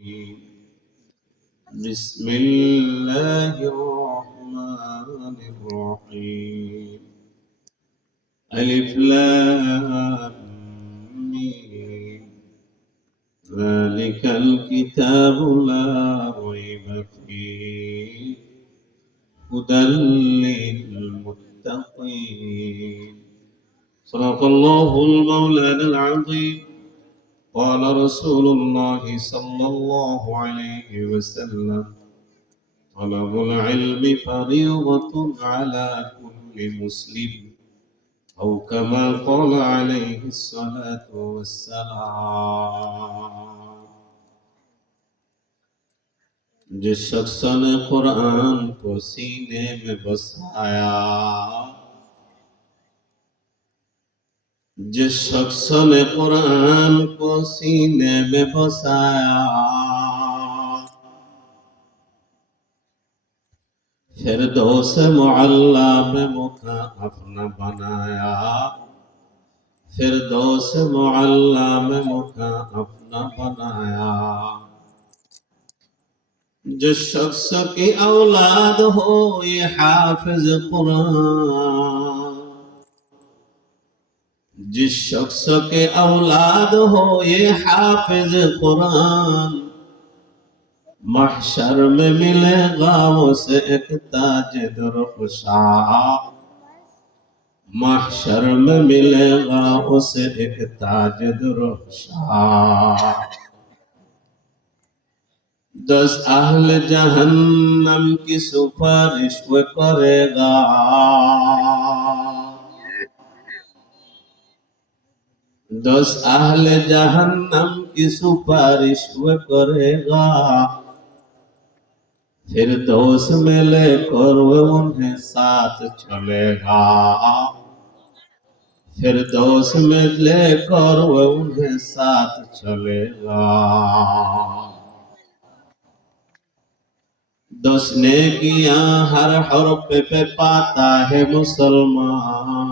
بسم الله الرحمن الرحيم ألف لام ميم ذلك الكتاب لا ريب فيه هدى للمتقين صدق الله المولانا العظيم قال رسول الله صلى الله عليه وسلم طلب العلم فريضة على كل مسلم أو كما قال عليه الصلاة والسلام जिस शख्स ने कुरान को सीने में बसाया जिस शख्स ने कुरान को सीने में बसाया फिरदौस मुअल्ला में मुखा अपना बनाया फिरदौस मुअल्ला में मुखा अपना बनाया जिस शख्स की औलाद हो ये हाफिज कुरान जिस शख्स के औलाद हो ये हाफिज कुरान महशर में मिलेगा उसे एक ताज दुर्खशा महशर में मिलेगा उसे एक ताज दुर्खशा 10 अहल जहन्नम की सुपारिश वो करेगा 10 अहल जहन्नम की सुपारिश वो करेगा फिर दोस्त में लेकर वो उन्हें साथ चलेगा फिर दोस्त में लेकर वो उन्हें साथ चलेगा 10 नेकियां हर हरफ पे पाता है मुसलमान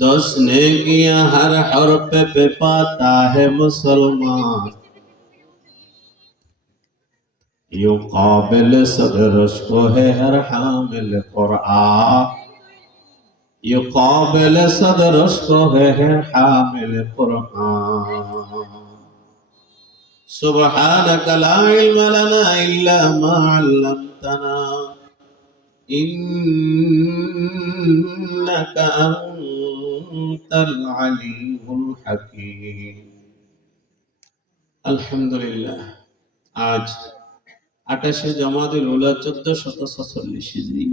10 नेकियां हर हरफ पे पाता है मुसलमान यूं काबिल सदरश को है हर हामिल कुरान यूं काबिल सदरश को है हर हामिल कुरान सुब्हानक ला इल्म लना इल्ला मा अल्लमतना इन्नका अंतल अलीमुल हकीम अल्हम्दुलिल्लाह आज 28 जमादुल उला 1446 हिजरी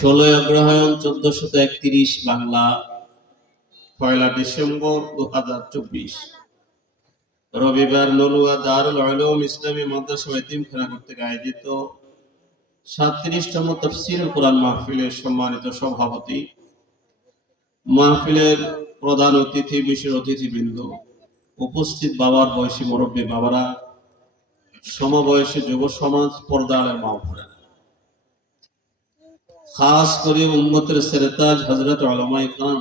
16 अग्रहायण 1431 বাংলা পয়লা ডিসেম্বর 2024 রবিবার নলুয়া দারুল উলুম ইসলামী মাদ্রাসা এতিমখানা কর্তৃক আয়োজিত 37তম তাফসীর কোরআন মাহফিলের সম্মানিত সভাপতি মাহফিলের প্রধান অতিথি বিশেষ অতিথিবৃন্দ উপস্থিত বাবার বয়সী মুরব্বী বাবারা সমবয়সী যুব সমাজ পর্দার মাওলানা খাস করে উম্মতের সেরেতাজ হযরত উলামায়ে কেরাম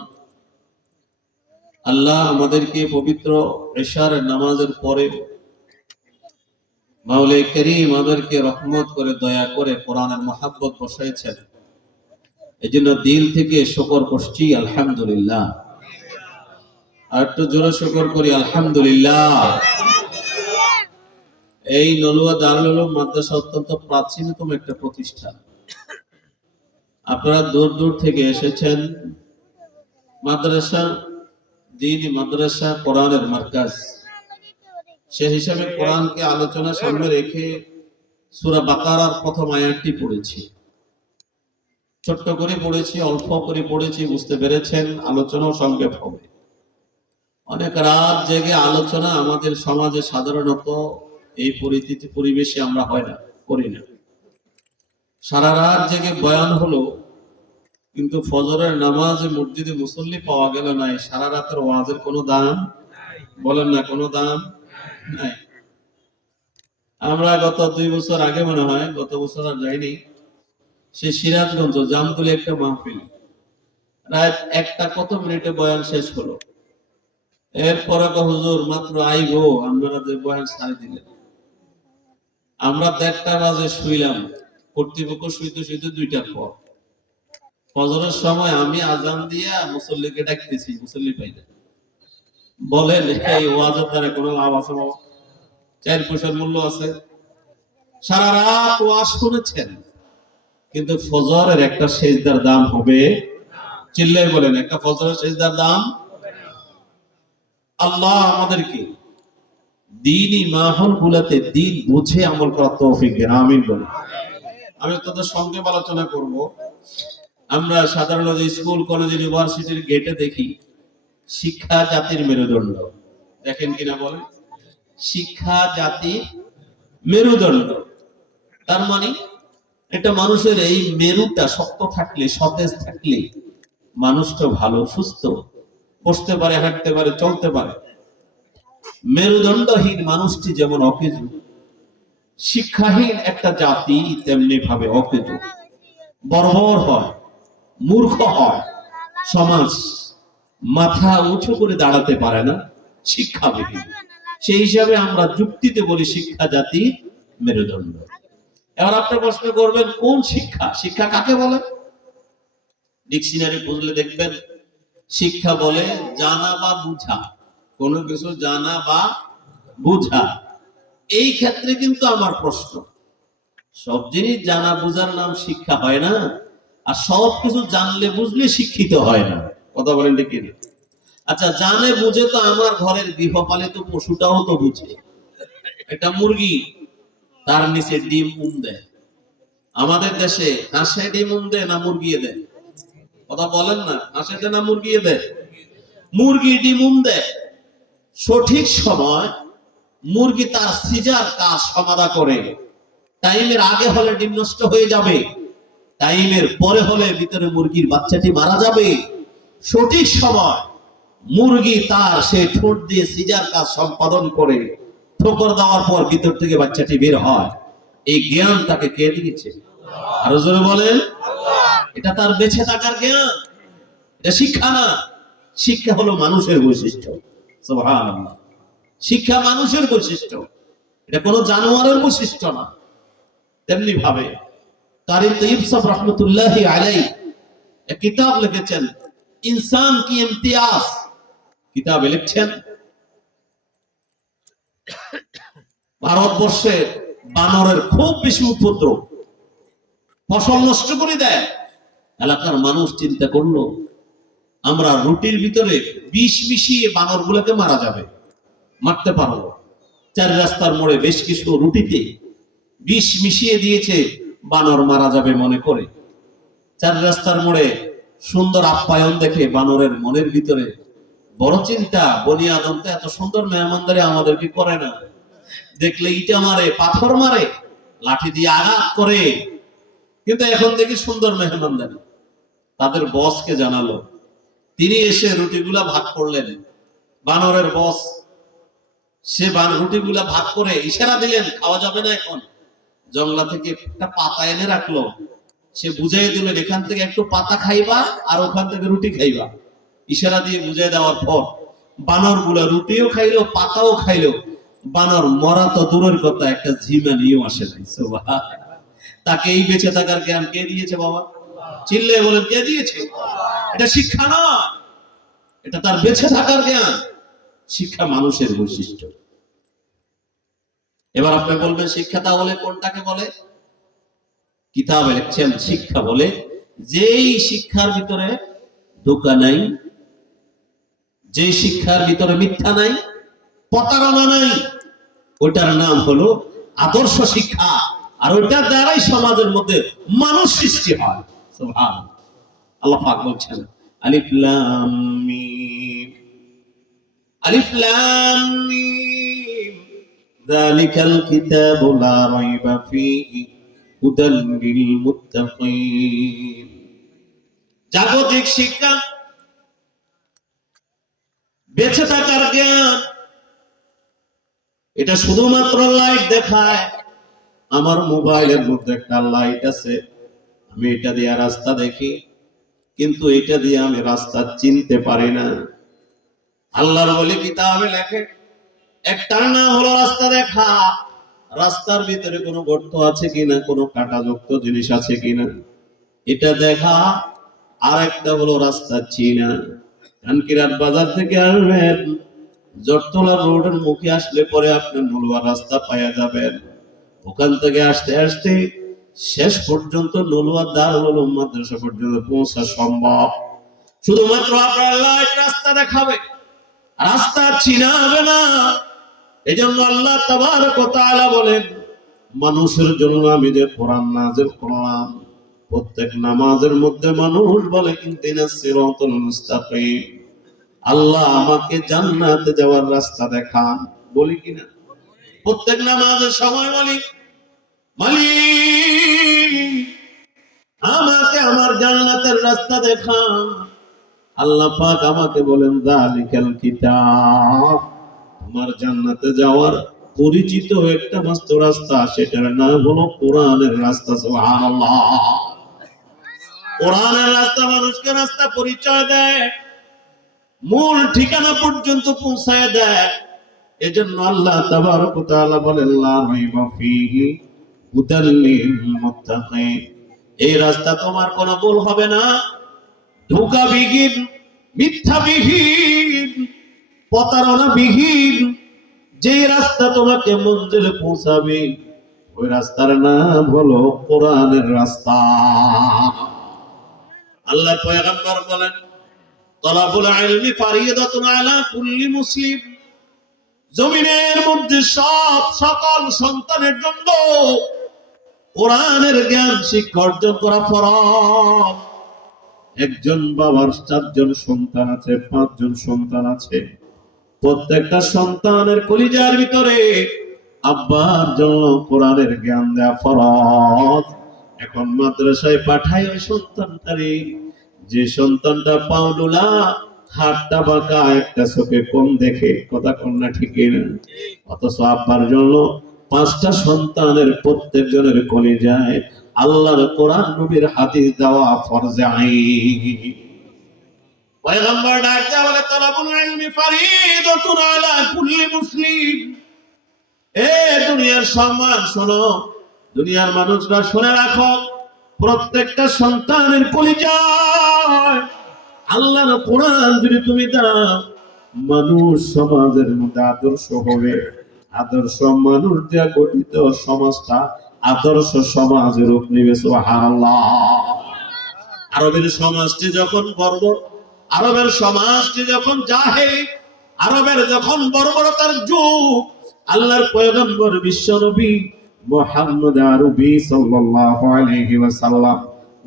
আল্লাহ আমাদেরকে পবিত্র ইশার নামাজের পরে মাওলাই করিম আমাদেরকে রহমত করে দয়া করে কোরআনের মহব্বত বসাইছেন এজন্য দিল থেকে শুকর করছি আলহামদুলিল্লাহ আর একটু জোরে শুকর করি আলহামদুলিল্লাহ এই নলুয়া দারুল উলুম মাদ্রাসা অত্যন্ত প্রাচীনতম একটা প্রতিষ্ঠান আপনারা দূর দূর থেকে এসেছেন মাদ্রাসা দ্বীনি মাদ্রাসা কোরআনের মার্কাজ সে হিসাবে কোরআনকে আলোচনা সামনে রেখে সূরা বাকারার প্রথম আয়াতটি পড়েছি ছোট্ট করে পড়েছি অল্প করে পড়েছি বুঝতে পেরেছেন আলোচনাও সংক্ষেপ হবে অনেক রাত জেগে আলোচনা আমাদের সমাজে সাধারণত এই পরিবেশে আমরা হয় না করি না সারা রাত জেগে বয়ান হলো কিন্তু ফজরের নামাজে মসজিদে মুসল্লি পাওয়া গেল না সারা রাতের ওয়াজের কোনো দাম বলেন না কোনো দাম নাই আমরা গত 2 বছর আগে মনে হয় গত বছর আর যাইনি সে সিরাজগঞ্জ জামতলী একটা মাহফিল রাত 1টা কত মিনিটে বয়ান শেষ হলো এরপরে হুজুর মাত্র আইবো, আপনারা যে বয়ান ছাড়ি দিলেন। আমরা 1:30 বাজে শুইলাম, কর্তৃপক্ষ শুইতে শুইতে 2টার পর। ফজরের সময় আমি আজান দিয়া মুসল্লিকে ডাকতেছি, মুসল্লি পাই না। বলেন এই ওয়াজের দ্বারা কোনো লাভ আছে বাবা? 4 পয়সার মূল্য আছে? সারা রাত ওয়াজ শুনেছেন, কিন্তু ফজরের একটা সেজদার দাম হবে? চিল্লাই বলেন, একটা ফজরের সেজদার দাম? আল্লাহ আমাদেরকে দ্বীনি মাহফিল গুলাতে দ্বীন বুঝে আমল করার তৌফিক দেন, আমিন বলেন। আমি তাদের সঙ্গে আলোচনা করব। আমরা সাধারণত স্কুল, কলেজ, ইউনিভার্সিটির গেটে দেখি শিক্ষা জাতির মেরুদণ্ড। দেখেন কিনা বলেন? শিক্ষা জাতির মেরুদণ্ড। তার মানে এটা মানুষের এই মেরুটা শক্ত থাকলে, সতেজ থাকলে মানুষটা ভালো সুস্থ, বসতে পারে, হাঁটতে পারে, চলতে পারে। মেরুদণ্ডহীন মানুষটি যেমন অকেজু, শিক্ষাহীন একটা জাতি তেমনি ভাবে অকেজু, বর্বর হয়, মূর্খ হয়। সমাজ মাথা উঁচু করে দাঁড়াতে পারে না শিক্ষাবিহীন। সেই হিসাবে আমরা যুক্তিতে বলি শিক্ষা জাতি মেরুদণ্ড। এবার আপনি প্রশ্ন করবেন, কোন শিক্ষা? শিক্ষা কাকে বলে? ডিকশনারি খুঁজলে দেখবেন শিক্ষা বলে জানা বা বুঝা, কোনো কিছু জানা বা বুঝা। এই ক্ষেত্রে কিন্তু আমার প্রশ্ন, সব জিনিস জানা বুঝার নাম শিক্ষা হয় না, আর সব কিছু জানলে বুঝলে শিক্ষিত হয় না। কথা বলেন ঠিক কিনা? আচ্ছা, জানে বুঝে তো আমার ঘরের গৃহপালিত পশুটাও তো বুঝে। একটা মুরগি, তার নিচে ডিম দেয়। আমাদের দেশে হাঁসে ডিম দেয় না মুরগি দেয়? কথা বলেন না, হাঁসে দেয় না মুরগি দেয়? মুরগি ডিম দেয়। সঠিক সময় মুরগি তার সিজার কাজ সমাধা করে। টাইমের আগে হলে ডিম নষ্ট হয়ে যাবে, টাইমের পরে হলে ভিতরে মুরগির বাচ্চাটি মারা যাবে। সঠিক সময় মুরগি তার সে ঠোঁট দিয়ে সিজার কাজ সম্পাদন করে ঠোকর দেওয়ার পর ভিতর থেকে বাচ্চাটি বের হয়। এই জ্ঞান তাকে কে দিয়েছে? আরো জোরে বলেন। এটা তার বেঁচে থাকার জ্ঞান, এটা শিক্ষা না। শিক্ষা হলো মানুষের বৈশিষ্ট্য। সুবহানাল্লাহ। শিক্ষা মানুষের বৈশিষ্ট্য, এটা কোনো জানোয়ারের বৈশিষ্ট্য না। তেমনি ভাবে তারিক ইবসাব রহমতুল্লাহি আলাইহি এক কিতাব লিখেছেন, ইনসান কি ইমতিয়াজ। কিতাবে লিখছেন ভারতবর্ষে বানরের খুব বেশি উপদ্রব, ফসল নষ্ট করে দেয়। এলাকার মানুষ চিন্তা করলো, আমরা রুটির ভিতরে বিষ মিশিয়ে বানর গুলোকে মারা যাবে, মারতে পারবো। 4 রাস্তার মোড়ে বেশ কিছু রুটিতে বিষ মিশিয়ে দিয়েছে, বানর মারা যাবে মনে করে। 4 রাস্তার মোড়ে সুন্দর আপ্যায়ন দেখে বানরের মনের ভিতরে বড় চিন্তা, বনি আদম তো এত সুন্দর মেহমানদারি আমাদেরকে করে না, দেখলে ইটা মারে, পাথর মারে, লাঠি দিয়ে আঘাত করে। কিন্তু এখন দেখি সুন্দর মেহমানদারি। তাদের বসকে জানালো, তিনি এসে রুটিগুলা ভাগ করলেন। বানরের বস, সে রুটিগুলা ভাগ করে ইশারা দিলেন, খাওয়া যাবে না এখন। জঙ্গলা থেকে একটা পাতা এনে রাখলো, সে বুঝাই দিলেন, এখান থেকে একটু পাতা খাইবা আর ওখান থেকে রুটি খাইবা। ইশারা দিয়ে বুঝাই দেওয়ার পর বানর গুলা রুটিও খাইলো, পাতাও খাইলো। বানর মরা তো দূরের কথা, একটা ঝিমা নিয়েও আসে নাই। তাকে এই বেঁচে থাকার জ্ঞান কে দিয়েছে বাবা? চিল্লে বলেন, কে দিয়েছে? এটা শিক্ষা না, এটা তার বেঁচে থাকার জ্ঞান। শিক্ষা মানুষের বৈশিষ্ট্য। এবার আপনি বলবেন শিক্ষা তাহলে কোনটাকে বলে? কিতাবে লিখছেন শিক্ষা বলে যেই শিক্ষার ভিতরে ধোঁকা নাই, যে শিক্ষার ভিতরে মিথ্যা নাই, প্রতারণা নাই, ওইটার নাম হলো আদর্শ শিক্ষা। আর ওইটার দ্বারাই সমাজের মধ্যে মানুষ সৃষ্টি হয়। সুবহানাল্লাহ। আল্লাহ পাক বলছেন, আলিফ লাম মিম, আলিফ লাম মিম, যালিকাল কিতাবু লা রাইবা ফীহি হুদাল লিল মুত্তাকিন। জাগতিক শিক্ষা, বেঁচে থাকার জ্ঞান, এটা শুধুমাত্র লাইট দেখায়। আমার মোবাইলের মধ্যে একটা লাইট আছে, আমি এটা দিয়ে রাস্তা দেখি, কিন্তু এটা দিয়ে আমি রাস্তা চিনতে পারি না। আল্লাহর বলি কিতাবে লেখে একটার নাম হলো রাস্তা দেখা। রাস্তার ভিতরে কোনো গর্ত আছে কিনা, কোনো কাঁটাযুক্ত জিনিস আছে কিনা এটা দেখা। আর একটা হলো রাস্তা চিনা। কানকিরার বাজার থেকে আসবেন, জটতলা রোডের মুখে আসলে পরে আপনি নলুয়া রাস্তা পাওয়া যাবেন। ওখান থেকে আসতে আসতে শেষ পর্যন্ত নলুয়া দারুল উলুম মাদ্রাসা পর্যন্ত পৌঁছা সম্ভব শুধুমাত্র আপনার আল্লাহ এক রাস্তা দেখাবে, রাস্তা চিনা হবে না। এজন্য আল্লাহ তাবারক ওয়া তাআলা বলেন, মানুষের জন্য আমি যে কোরআন নাযিল করলাম, প্রত্যেক নামাজের মধ্যে মানুষ বলে ইহদিনাস সিরাতাল মুস্তাকিম, আল্লাহ আমাকে জান্নাতে যাওয়ার রাস্তা দেখান। বলি কিনা? প্রত্যেক নামাজের সময় বলি, মালিক আমাকে আমার জান্নাতের রাস্তা দেখান। আল্লাহ পাক আমাকে বলেন, যালিকাল কিতাব, তোমার জান্নাতে যাওয়ার পরিচিত একটা মস্ত রাস্তা, সেটার নাম হলো কোরআনের রাস্তা। সুবহানাল্লাহ। কোরআনের রাস্তা মানুষকে রাস্তা পরিচয় দেয়, মূল ঠিকানা পর্যন্ত পৌঁছায় দেয়। এজন্য আল্লাহ তাবারক ওয়া তাআলা বলেন, লা রাইবা ফীহি হুদাল লিল মুত্তাকিন, এই রাস্তা তোমার কোনো ভুল হবে না, ধোঁকাবিহীন, মিথ্যাবিহীন, প্রতারণাবিহীন। যে রাস্তা তোমাকে মঞ্জিলে পৌঁছাবে ওই রাস্তার নাম হলো কোরআনের রাস্তা। আল্লাহ পয়গম্বর বলেন, তলাবুল ইলমি ফারিদাতুন আলা কুল্লি মুসলিম, জমিনের মধ্যে সকল সন্তানের জন্য কোরআনের জ্ঞান শিক্ষা অর্জন করা ফরজ। একজন বাবার 4 জন সন্তান আছে, 5 জন সন্তান আছে, প্রত্যেকটা সন্তানের কলিজার ভিতরে আব্বার জন্য কোরআনের জ্ঞান দেয়া ফরজ। এখন মাদ্রাসায় পাঠাই ওই সন্তানটারে, যে সন্তানটা পাউডুলা, হাতটা বাঁকা, একটা চোখে কম দেখে, কথা কন্যা ঠিক না, অথচ আব্বার জন্য 5টা সন্তানের প্রত্যেকজনের কলিজায় আল্লাহর কোরআন নবীর হাদিস দেওয়া ফরজে আইন। পয়গম্বর ডাক দেয়া বলে, তলাবুল ইলমি ফারিদাতুন আলা কুল্লি মুসলিম। এ দুনিয়ার সম্মান শোনো, দুনিয়ার মানুষরা শুনে রাখো, প্রত্যেকটা সন্তানের কলিজায় আল্লাহর কোরআন যদি তুমি দাও, মানুষ সমাজের মধ্যে আদর্শ হবে। আদর্শ মানুষ দিয়ে গঠিত সমাজটা আদর্শ সমাজের রূপ নেবে। সুবহানাল্লাহ। আরবের সমাজটি যখন বর্বর, আরবের সমাজটি যখন জাহেলি, আরবের যখন বর্বরতার যুগ, আল্লাহর পয়গম্বর বিশ্বনবী মুহাম্মদ আরবি সাল্লাল্লাহু আলাইহি ওয়াসাল্লাম,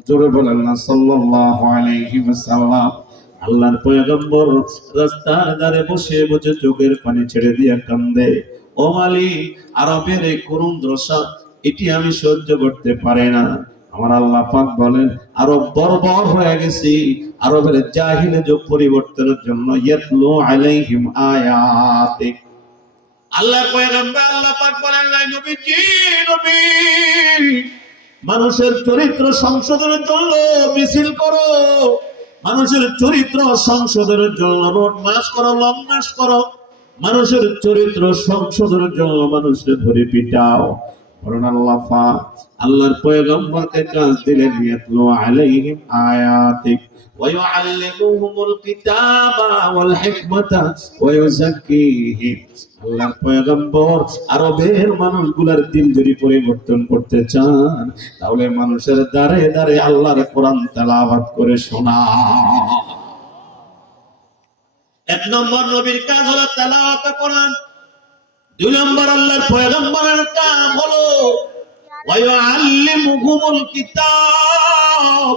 জোরে বলেন না সাল্লাল্লাহু আলাইহি ওয়াসাল্লাম, আল্লাহর পয়গম্বর রাস্তার ধারে বসে বসে চোখের পানি ছেড়ে দিয়ে কান্দে, ও মালিক, আরবের এই করুণ দশা এটি আমি সহ্য করতে পারি না। আমার আল্লাহ পাক বলেন, আরব বর্বর হয়ে গেছি, আরবের জাহিলি যুগ পরিবর্তনের জন্য ইয়াতলু আলাইহিম আয়াতি। আল্লাহর পয়গম্বর আল্লাহ পাক বলেন, নবীজি, নবী, মানুষের চরিত্র সংশোধনের জন্য মিছিল করো, মানুষের চরিত্র সংশোধনের জন্য রোড মার্চ করো, লং মার্চ করো, মানুষের চরিত্র সংশোধনের জন্য মানুষকে ধরে পিটাও। কারণ আল্লাহ পাক আল্লাহর পয়গম্বরকে কাজ দিলেন, ইয়াতলু আলাইহিম আয়াতিক ওয়া ইউআল্লিমুহুমুল কিতাবা ওয়াল হিকমাতা ওয়া ইউযাক্কিহিম। আল্লাহর পয়গম্বর আরবের মানুষগুলোর দিল যদি পরিবর্তন করতে চান, তাহলে মানুষের দ্বারে দ্বারে আল্লাহর কোরআন তেলাওয়াত করে শোনা। 1 নম্বর নবীর কাজ হলো তেলাওয়াত কোরআন। 2 নম্বর আল্লাহর পয়গম্বরের কাজ হলো ওয়া ইউআল্লিমুহুমুল কিতাব।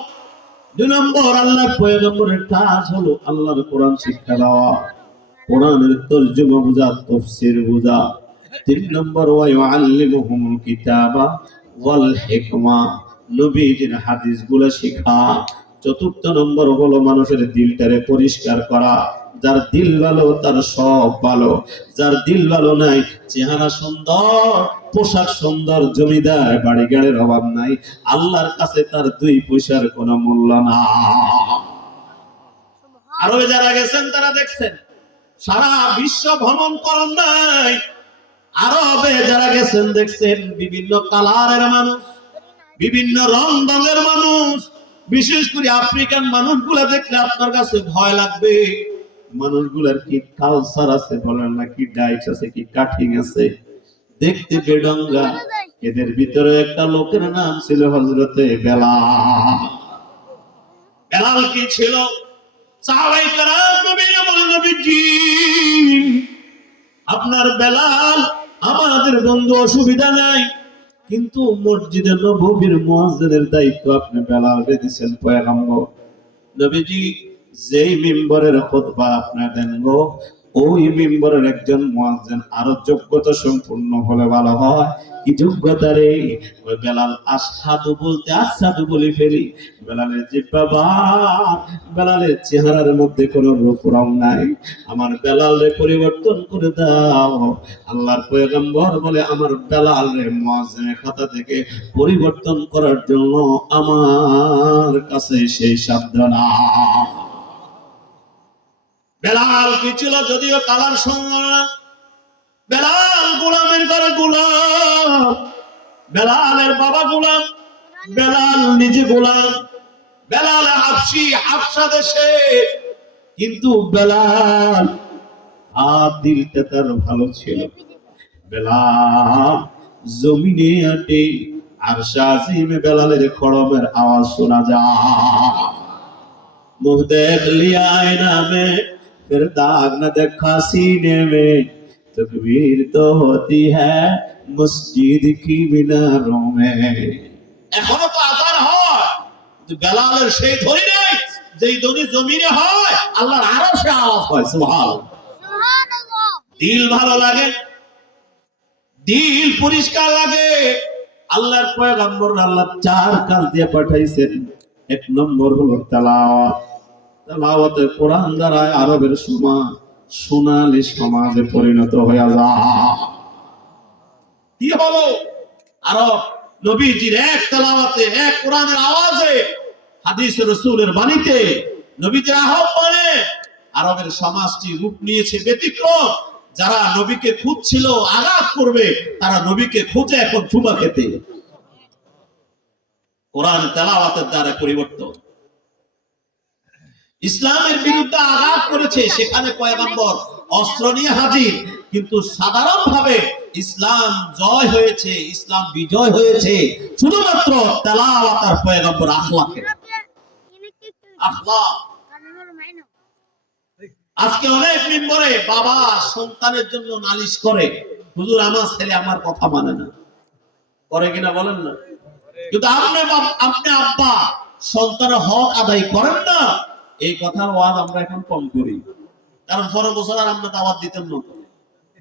2 নম্বর আল্লাহর পয়গম্বরের কাজ হলো আল্লাহর কোরআন শিক্ষা দেওয়া, কোরআনের তরজমা বোঝা, তাফসীর বোঝা। 3 নম্বর ওয়া ইউআল্লিমুহুমুল কিতাবা ওয়াল হিকমা, নবীজির হাদিসগুলো শেখা। 4 নম্বর হলো মানুষের দিলটারে পরিষ্কার করা। যার দিল ভালো তার সব ভালো, যার দিল ভালো নাই, চেহারা সুন্দর, পোশাক সুন্দর, জমিদার, বাড়ি গাড়ির অভাব নাই, আল্লাহর কাছে তার 2 পয়সার কোনো মূল্য না। আরবে যারা গেছেন তারা দেখছেন, সারা বিশ্ব ভ্রমণ করেন নাই, আরবে যারা গেছেন দেখছেন বিভিন্ন কালারের মানুষ, বিভিন্ন রং রঙের মানুষ। বিশেষ করে আফ্রিকান মানুষগুলা দেখলে আপনার কাছে ভয় লাগবে। মানুষগুলার কি কালচার আছে বলেন না, কি ডাইট আছে, কি কাঠিং আছে, দেখতে বেডঙ্গা। এদের ভিতরে একটা লোকের নাম ছিল হযরতে বেলাল। বেলাল কি ছিল? সাহাবায়ে কেরাম নবীকে বলেন, নবীজি আপনার বেলাল আমাদের বন্ধু, অসুবিধা নাই, কিন্তু মসজিদে নববীর মুয়াজ্জিনের দায়িত্ব আপনি বেলালকে দিয়েছেন পয়গম্বর। নবীজি যেই মিম্বরের খুতবা আপনার দেন গো, ওই মিম্বরের একজন মুয়াজ্জিন আরো যোগ্যতা সম্পূর্ণ হলে ভালো হয়। কি যোগ্যতা রে? ওই বেলাল আশহাদু বলতে আশহাদু বলে ফেলি। বেলালের জিহ্বা বার, বেলালের চেহারার মধ্যে কোনো রূপ রং নাই। আমার বেলালরে পরিবর্তন করে দাও। আল্লাহর পয়গম্বর বলে, আমার বেলালের মুয়াজ্জিনের খাতা থেকে পরিবর্তন করার জন্য আমার কাছে সেই শব্দ না। বেলাল কি ছিল? যদিও কালার সঙ্গে না, বেলাল গোলামের ঘরে গোলাম, বেলালের বাবা গোলাম, বেলাল নিজে গোলাম, বেলাল হাবশা দেশে। কিন্তু বেলাল আর দিলটা তার ভালো ছিল। বেলাল জমিনে আটে আরশ আজিমে বেলালের খড়মের আওয়াজ শোনা যায়। मुंह देख लिया आईना में, फिर दाग न देखा सीने में, तकबीर तो होती है मस्जिद की मीनारों में। এখনো তো আযান হয়, কিন্তু বেলালের সেই ধ্বনি নেই যেই ধ্বনি জমিনে হয়, আল্লাহর আরশে আওয়াজ হয়। সুবহানাল্লাহ, সুবহানাল্লাহ। দিল ভালো লাগে, দিল পরিষ্কার লাগে। আল্লাহর পয়গম্বর আল্লাহ চার কাজ দিয়ে পাঠাইছেন। এক নম্বর হলো তেলাওয়াত। তেলাওয়াতে কোরআন দ্বারা আরবের সমাজ সোনালী সমাজে পরিণত হয়ে যায়। কি হলো? আরব নবীজির এক তেলাওয়াতে, এক কোরআনের আওয়াজে, হাদিস রাসূলের বাণীতে, নবীজির আহ্বানে আরবের সমাজটি রূপ নিয়েছে ব্যতিক্রম। যারা নবীকে খুঁজছিল আঘাত করবে, তারা নবীকে খুঁজে এখন চুমা খেতে। কোরআন তেলাওয়াতের দ্বারা পরিবর্তন। ইসলামের বিরুদ্ধে আঘাত করেছে, সেখানে পয়গম্বর অস্ত্র নিয়ে হাজির, কিন্তু সাধারণভাবে ইসলাম জয় হয়েছে, ইসলাম বিজয় হয়েছে শুধুমাত্র তেলাওয়াত আর পয়গম্বর আখলাকে। আখলাক। আজকে অনেক মিম্বরে বাবা সন্তানের জন্য নালিশ করে, হুজুর আমার ছেলে আমার কথা মানে না। করে কিনা বলেন না? কিন্তু আপনি আব্বা সন্তানের হক আদায় করেন না, এই কথার ওয়াজ আমরা এখন কম করি। কারণ ১৬ বছর আর আমরা দাওয়াত দিতেন না,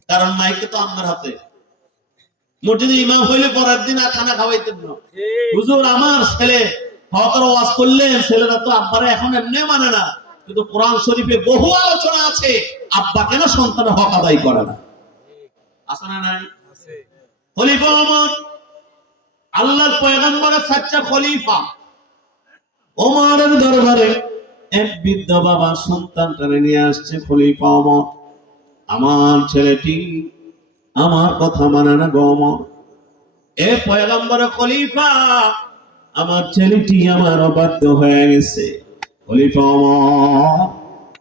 কারণ মাইকে তো আপনার হাতে। মসজিদে ইমাম হইলে পরের দিন আর খানা খাওয়াইতেন না। হুজুর আমার ছেলে হকের ওয়াজ করলেন, ছেলেরা তো আব্বারে এখন এমনি মানে না। কিন্তু কোরআন শরীফে বহু আলোচনা আছে আব্বা কেন সন্তানের হক আদায় করে না। আছে না নাই? খলিফা ওমর, আল্লাহর পয়গম্বরের সাচ্চা খলিফা, ওমরের দরবারে এক বৃদ্ধ বাবা সন্তানটারে নিয়ে আসছে। খলিফা ওমর, আমার ছেলেটি আমার কথা মানে না গো ওমর। এ পয়গম্বরের খলিফা, আমার ছেলেটি আমার অবাধ্য হয়ে গেছে। খলিফা ওমর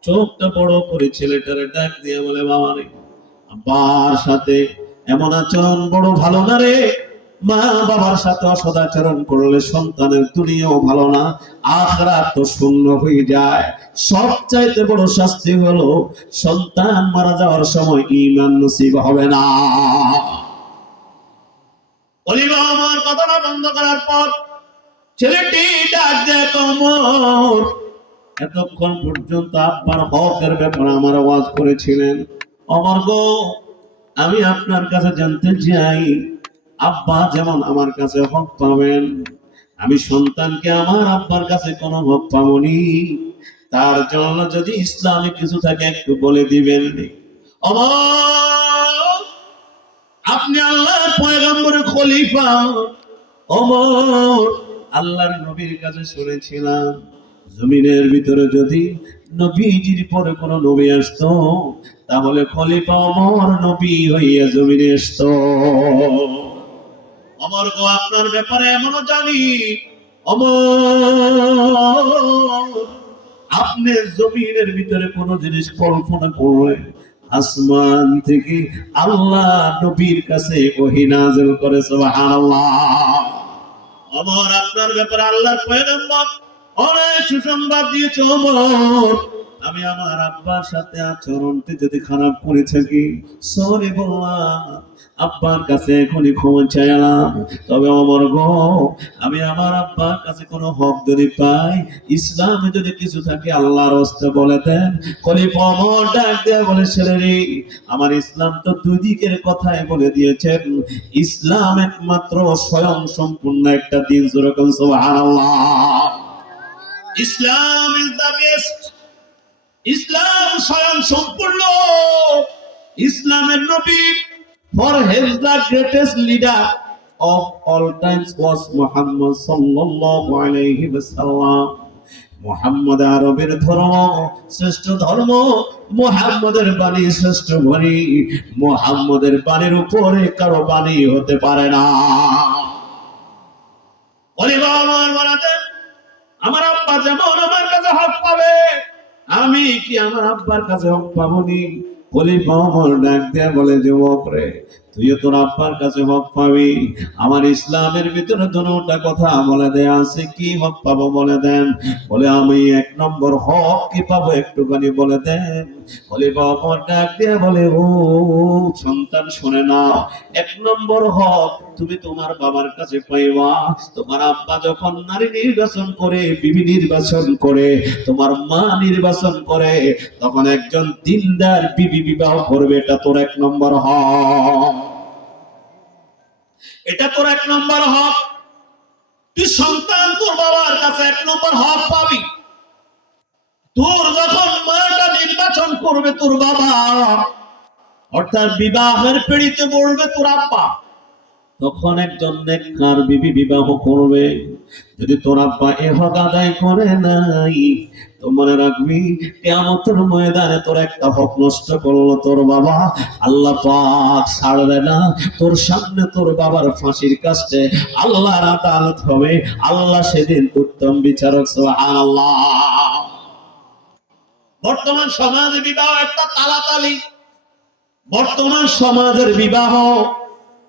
চোখটা বড় করে ছেলেটারে ডাক দিয়ে বলে, বাবা রে, আব্বার সাথে এমন আচরণ বড় ভালো না রে। মা বাবার সাথে অসদাচরণ করলে সন্তানের দুনিয়াও ভালো না, আখিরাত তো শূন্য হয়ে যায়। সবচাইতে বড় শাস্তি হলো সন্তান মারা যাওয়ার সময় ঈমান নসিব হবে না। খলিফা ওমর কথাটা বন্ধ করার পর ছেলেটি ডাক দেয়, ওমর এতক্ষণ পর্যন্ত আব্বার হকের ব্যাপারে আমার ওয়াজ করেছিলেন। ওমর গো, আমি আপনার কাছে জানতে চাই, আব্বা যেমন আমার কাছে হক পাবেন, আমি সন্তানকে আমার আব্বার কাছে কোনো হক পাবনি। তার জন্য যদি ইসলামে কিছু থাকে একটু বলে দিবেন। ওমর, আপনি আল্লাহর পয়গম্বরের খলিফা। ওমর, আল্লাহর নবীর কাছে শুনেছিলাম জমিনের ভিতরে যদি নবীজির পরে কোন নবী আসতো, তাহলে খলিফা ওমর নবী হইয়া জমিনে আসতো। ওমর গো, আপনার ব্যাপারে এমনও জানি, ওমর আপনি জমিনের ভিতরে কোন জিনিস কল্পনা করলে আসমান থেকে আল্লাহ নবীর কাছে ওহী নাযিল করে। সুবহানাল্লাহ। ওমর আপনার ব্যাপারে আল্লাহর পয়গম্বর অনেক সুসংবাদ দিয়েছে। ওমর আমি আমার আব্বার সাথে আচরণটি যদি খারাপ করে থাকি, সরি বললাম, আব্বার কাছে এখনই ক্ষমা চাইলাম। তবে ওমর গো, আমি আমার আব্বার কাছে কোনো হক যদি পাই, ইসলামে যদি কিছু থাকে, আল্লাহর রাস্তে বলে দেন। খলিফা ওমর ডাক দিয়ে বলে, ছেলে, আমার ইসলাম তো দুই দিকের কথাই বলে দিয়েছেন। ইসলাম একমাত্র স্বয়ং সম্পূর্ণ একটা দিন। যেরকম সুবহানাল্লাহ। ইসলাম ইজ দ্য বেস্ট। ইসলাম স্বয়ং সম্পূর্ণ। ইসলামের নবী for his the greatest leader of all times was Muhammad sallallahu alayhi wasallam. Muhammad আরবের ধর্ম শ্রেষ্ঠ ধর্ম, মুহাম্মদের বাণী শ্রেষ্ঠ বাণী, মুহাম্মদের বাণীর উপরে কারো বাণী হতে পারে না। খলিফা ওমর বলেন, আমার আব্বা যেমন আমার কাছে হক পাবে, আমি কি আমার আব্বার কাছে হক পাবনি? খলিফা ওমর ডাক দিয়ে বলে, যুবক রে, তুইও তোর আব্বার কাছে হক পাবি। আমার ইসলামের ভিতরে দুটো কথা বলে দেয়া আছে, কি হক পাবো বলে দেন। বলে, আমি এক নম্বর হক কি পাবো একটুখানি বলে দেন। খলিফা ওমর ডাক দিয়ে বলে, ও সন্তান শুনে নাও, এক নম্বর হক তুমি তোমার বাবার কাছে পাইবা। তোমার আব্বা যখন নারী নির্বাচন করে, বিবি নির্বাচন করে, তোমার মা নির্বাচন করে, তখন একজন দিনদার বিবি বিবাহ করবে। এটা তোর এক নম্বর হক। এটা তোর এক নম্বর হক। তুই সন্তান, তোর বাবার কাছে এক নম্বর হক পাবি। তোর যখন মাটা নির্বাচন করবে তোর বাবা, অর্থাৎ বিবাহের পেড়িতে বলবে তোর আব্বা, তখন একজন নেককার বিবি বিবাহ করবে। যদি তোর আব্বা এ হক আদায় করে নাই, তো মনে রাখবি, কিয়ামতের ময়দানে তোর একটা হক নষ্ট করলো তোর বাবা, আল্লাহ পাক ছাড়বে না। তোর সামনে তোর বাবার ফাঁসির কাছে আল্লাহর আদালত হবে। আল্লাহ সেদিন উত্তম বিচারক। সুবহানাল্লাহ। বর্তমান সমাজে বিবাহ একটা তালাতালি। বর্তমান সমাজের বিবাহ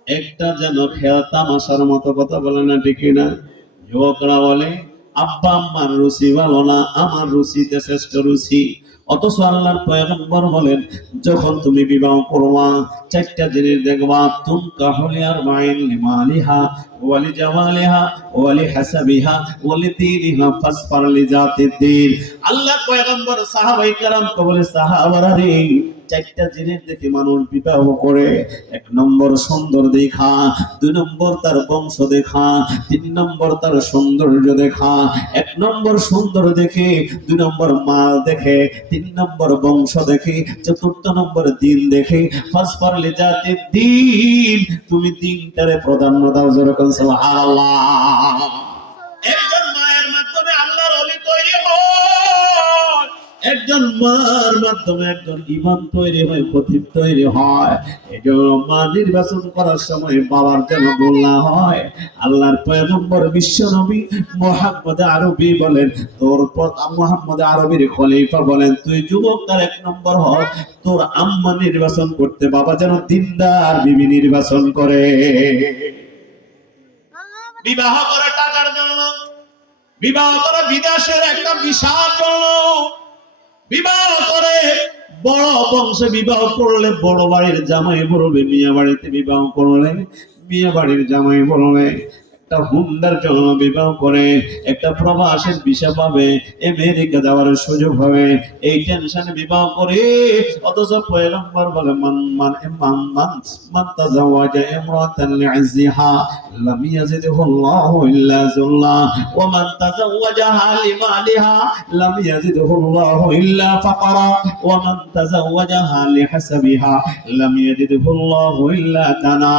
একটা যেন খেলা তামাশার মতো। কথা বলে না, ঠিক না? যুবকরা বলে, আব্বা আম্মার রুচি ভালো না, আমার রুচিতে শ্রেষ্ঠ রুচি। অথচ আল্লাহর পয়গম্বর বলেন, যখন তুমি বিবাহ করবা, চারটা জিনিস দেখবা। তুনকাহুল আরবাঈন লিমালিহা ওয়ালি জামালিহা ওয়ালি হাসাবিহা ওয়ালি দীনিহা ফাসফার লিজাতিদ্দীন। আল্লাহর পয়গম্বর সাহাবায়ে কেরামকে বলে, সাহাবারা রে, চারটা জিনিস দেখে মানুষ বিবাহ করে। এক নম্বর সুন্দর দেখা, দুই নম্বর তার বংশ দেখা, তিন নম্বর তার সৌন্দর্য দেখা। এক নম্বর সুন্দর দেখে, দুই নম্বর মাল দেখে, তিন নম্বর বংশ দেখে, চতুর্থ নম্বর দিন দেখে। ফাসফার লিজাতিদ্দীন, তুমি দিনটারে প্রাধান্য দাও। যেরকম সুবহানাল্লাহ। একজন মায়ের মাধ্যমে আল্লাহর ওলি তৈরি হয়, একজন মার মাধ্যমে একজন ইমাম তৈরি হয়, খতিব তৈরি হয়। এজন্য মা নির্বাচন করার সময় বাবার যেন ভুল না হয়। আল্লাহর পয়গম্বর বিশ্ব নবী মুহাম্মদ আরবি বলেন, তোর মুহাম্মদ আরবির খলিফা বলেন, তুই যুবক, তার এক নম্বর হক তোর আম্মা নির্বাচন করতে, বাবা যেন দিনদার বিবি নির্বাচন করে। বিবাহ করা টাকার জন্য, বিবাহ করা বিদেশের একটা বিশাল জন্য, বিবাহ করে বড় বংশে বিবাহ করলে বড় বাড়ির জামাই বলবে, মিয়া বাড়িতে বিবাহ করলে মিয়া বাড়ির জামাই বলবে। একটা হুন্ডার জন্য বিবাহ করে একটা প্রবাসের ভিসা পাবে, আমেরিকা যাওয়ার সুযোগ হবে, এই টেনশনে বিবাহ করে। অথচ পয়গম্বর বলে, মান মান মান মান মান তাজাওয়াজা ইমরাতান লি'izziha লাম ইয়াজিদহুল্লাহু ইল্লা যুল্লা ওয়া মান তাজাওয়াজাহা লিমালিহা লাম ইয়াজিদহুল্লাহু ইল্লা ফাকরা ওয়া মান তাজাওয়াজাহা লিহাসাবিহা লাম ইয়াজিদহুল্লাহু ইল্লা তানা।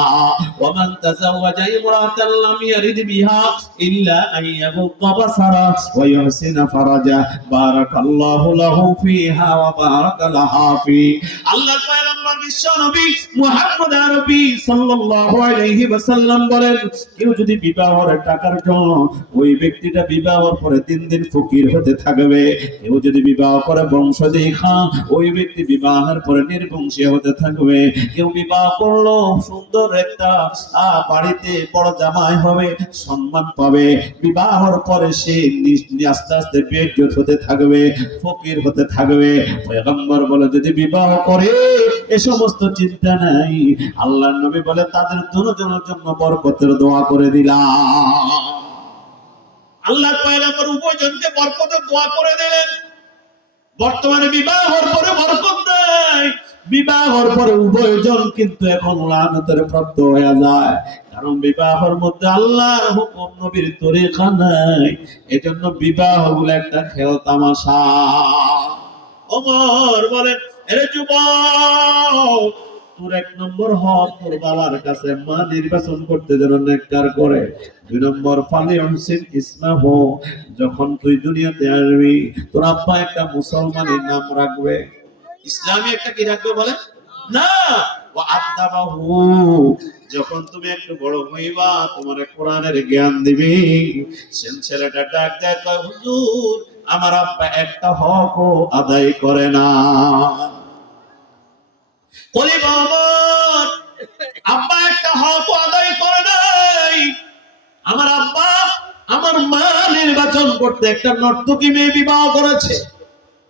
ওয়া মান তাযাওয়াজা ইমরাতান লাম ইয়ারিদ বিহা ইল্লা আন ইয়াগুদ্দা বাসারা ওয়া ইউহসিনা ফারাজা বারাকাল্লাহু লাহু ফিহা ওয়া বারাকা লাহা ফি। আল্লাহর পয়গম্বর বিশ্ব নবী মুহাম্মদ আরবি সাল্লাল্লাহু আলাইহি ওয়াসাল্লাম বলেন, কেউ যদি বিবাহের টাকার জন্য ওই ব্যক্তিটা বিবাহের পরে দিন দিন ফকির হতে থাকবে। কেউ যদি বিবাহ করে বংশ দেখা, ওই ব্যক্তি বিবাহের পরে নির্বংশী হতে থাকবে। কেউ বিবাহ করলো সুন্দর একটা বাড়িতে বড় জামাই হবে, সম্মান পাবে, বিবাহের পরে সে আস্তে আস্তে বেইজ্জত হতে থাকবে, ফকির হতে থাকবে। পয়গম্বর বলে যদি বিবাহ করে এ সমস্ত চিন্তা নাই, আল্লাহর নবী বলে তাদের দুজনের জন্য বরকতের দোয়া করে দিলাম। আল্লাহর পয়গম্বর উভয়জনকে বরকতের দোয়া করে দিলেন। বর্তমানে বিবাহের পরে বরকত নাই, বিবাহের পরে উভয়জন কিন্তু এখন লানতের প্রাপ্ত হয়ে যায়, কারণ বিবাহের মধ্যে আল্লাহর হুকুম নবীর তরিকা নাই। এজন্য বিবাহ হলো একটা খেল তামাশা। ওমর বলেন, আরে যুবক, তোর এক নম্বর হক তোর বাবার কাছে মা নির্বাচন করতে যেন নেককার করে। দুই নম্বর ফালি হোসেন ইসলাম, যখন তুই দুনিয়াতে আসবি তোর আব্বা একটা মুসলমানের নাম রাখবে, ইসলামী একটা কি রাখবে বলে না। ও আদাবাহু, যখন তুমি একটু বড় হইবা তোমার কোরআনের জ্ঞান দিবি। সে ছেলেটা ডাক দেয়, কয় হুজুর আমার আব্বা একটা হকও আদায় করে না। আব্বা একটা হক আদায় করে নাই। আমার আব্বা আমার মা নির্বাচন করতে একটা নর্তকী মেয়ে বিবাহ করেছে।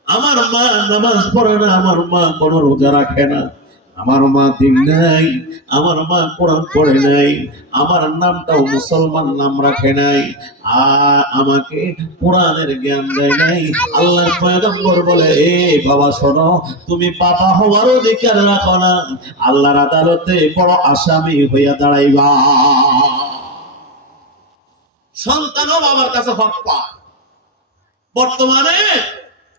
আমার মা নামাজ পড়ে না, আমার মা কোনো রোজা রাখে না, আমার মা দিন নাই, আমার মা কোরআন পড়ে নাই, আমার নামটাও মুসলমান নাম রাখে নাই, আর আমাকে কোরআনের জ্ঞান দেয় নাই। আল্লাহর পয়গম্বর বলে, এ বাবা শোনো, তুমি বাবা হওয়ার অধিকার রাখো না, আল্লাহর আদালতে বড় আসামি হইয়া দাঁড়াইবা। সন্তানও বাবার কাছে হক পায়। বর্তমানে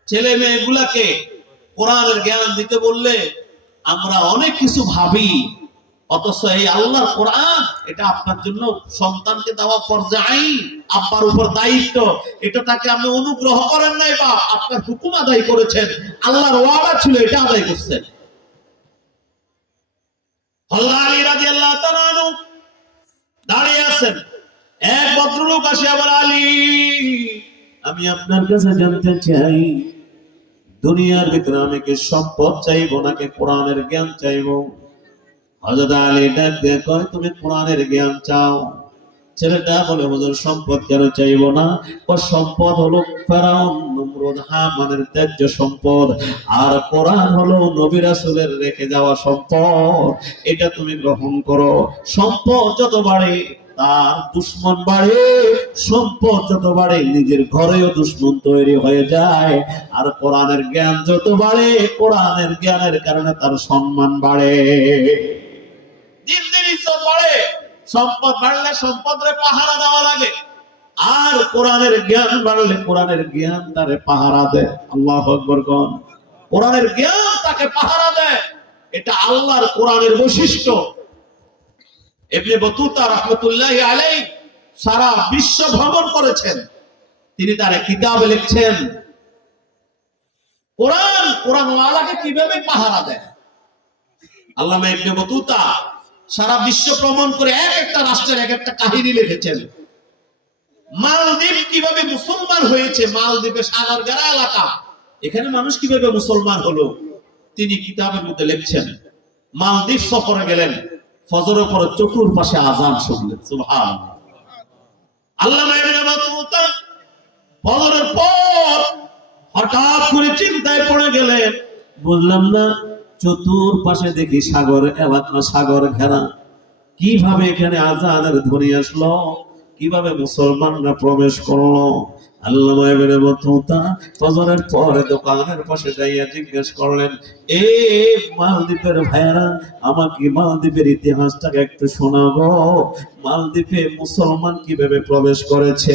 ছেলে মেয়েগুলাকে কোরআনের জ্ঞান দিতে বললে আমরা অনেক কিছু ভাবি, অথচ এই আল্লাহর কোরআন এটা আপনার জন্য সন্তানকে দেওয়া ফরজে আইন, আব্বার উপর দায়িত্ব। এটা তাকে আপনি অনুগ্রহ করেন নাই বা আপনার হুকুম আদায় করেছেন, আল্লাহর ওয়াদা ছিল এটা আদায় করছেন। হযরত আলী রাদিয়াল্লাহু তাআলা আনহু দাঁড়িয়ে আছেন, এক ভদ্রলোক আসে, আবার আলী আমি আপনার কাছে জানতে চাই, দুনিয়ার ভিতরে আমি কি সম্পদ চাইবো নাকি কোরআনের জ্ঞান চাইবো? হযরত আলী ডাক দিয়ে কয়, তুমি কোরআনের জ্ঞান চাও। ছেলেটা বলে, হুজুর সম্পদ কেন চাইবো না? ও সম্পদ হলো ফেরাউন নমরুদ হামানের ত্যায্য সম্পদ, আর কোরআন হলো নবী রাসূলের রেখে যাওয়া সম্পদ, এটা তুমি গ্রহণ করো। সম্পদ যত বাড়ে তার দুশ্মন বাড়ে, সম্পদ যত বাড়ে নিজের ঘরেও দুশ্মন তৈরি হয়ে যায়। আর কোরআনের জ্ঞান যত বাড়ে, কোরআনের জ্ঞানের কারণে তার সম্মান বাড়ে, দিন দিন ইজ্জত বাড়ে। সম্পদ বাড়লে সম্পদের পাহারা দেওয়া লাগে, আর কোরআনের জ্ঞান বাড়লে কোরআনের জ্ঞান তারে পাহারা দেয়। আল্লাহু আকবার কোন, কোরআনের জ্ঞান তাকে পাহারা দেয়, এটা আল্লাহর কোরআনের বৈশিষ্ট্য। ইবনে বতুতা রাহমাতুল্লাহি আলাইহি সারা বিশ্ব ভ্রমণ করেছেন, তিনি তার কিতাবে লিখছেন কোরআন ওয়ালাকে কিভাবে পাহারা দেয়। আল্লামা ইবনে বতুতা সারা বিশ্ব ভ্রমণ করে এক একটা রাষ্ট্রের এক একটা কাহিনী লিখেছেন। মালদ্বীপ কিভাবে মুসলমান হয়েছে, মালদ্বীপে সাগর ঘেরা এলাকা, এখানে মানুষ কিভাবে মুসলমান হলো, তিনি কিতাবের মধ্যে লিখছেন। মালদ্বীপ সফরে গেলেন, ফজরের পরে চতুর্পাশে আযান শুনলেন, সুবহানাল্লাহ। আল্লামা ইবনে বতুতা ফজরের পর হঠাৎ করে চিন্তায় পড়ে গেলেন, বুঝলাম না, চতুর্পাশে দেখি সাগর এলাকা, সাগর ঘেরা, কিভাবে এখানে আযানের ধ্বনি আসলো, কিভাবে মুসলমানরা প্রবেশ করলো? আল্লামা ইবনে বতুতা ফজরের পরে দোকানের পাশে যাইয়া জিজ্ঞেস করলেন, এ মালদ্বীপের ভাইরা, আমাকে মালদ্বীপের ইতিহাসটাকে একটু শোনাবো, মালদ্বীপে মুসলমান কিভাবে প্রবেশ করেছে?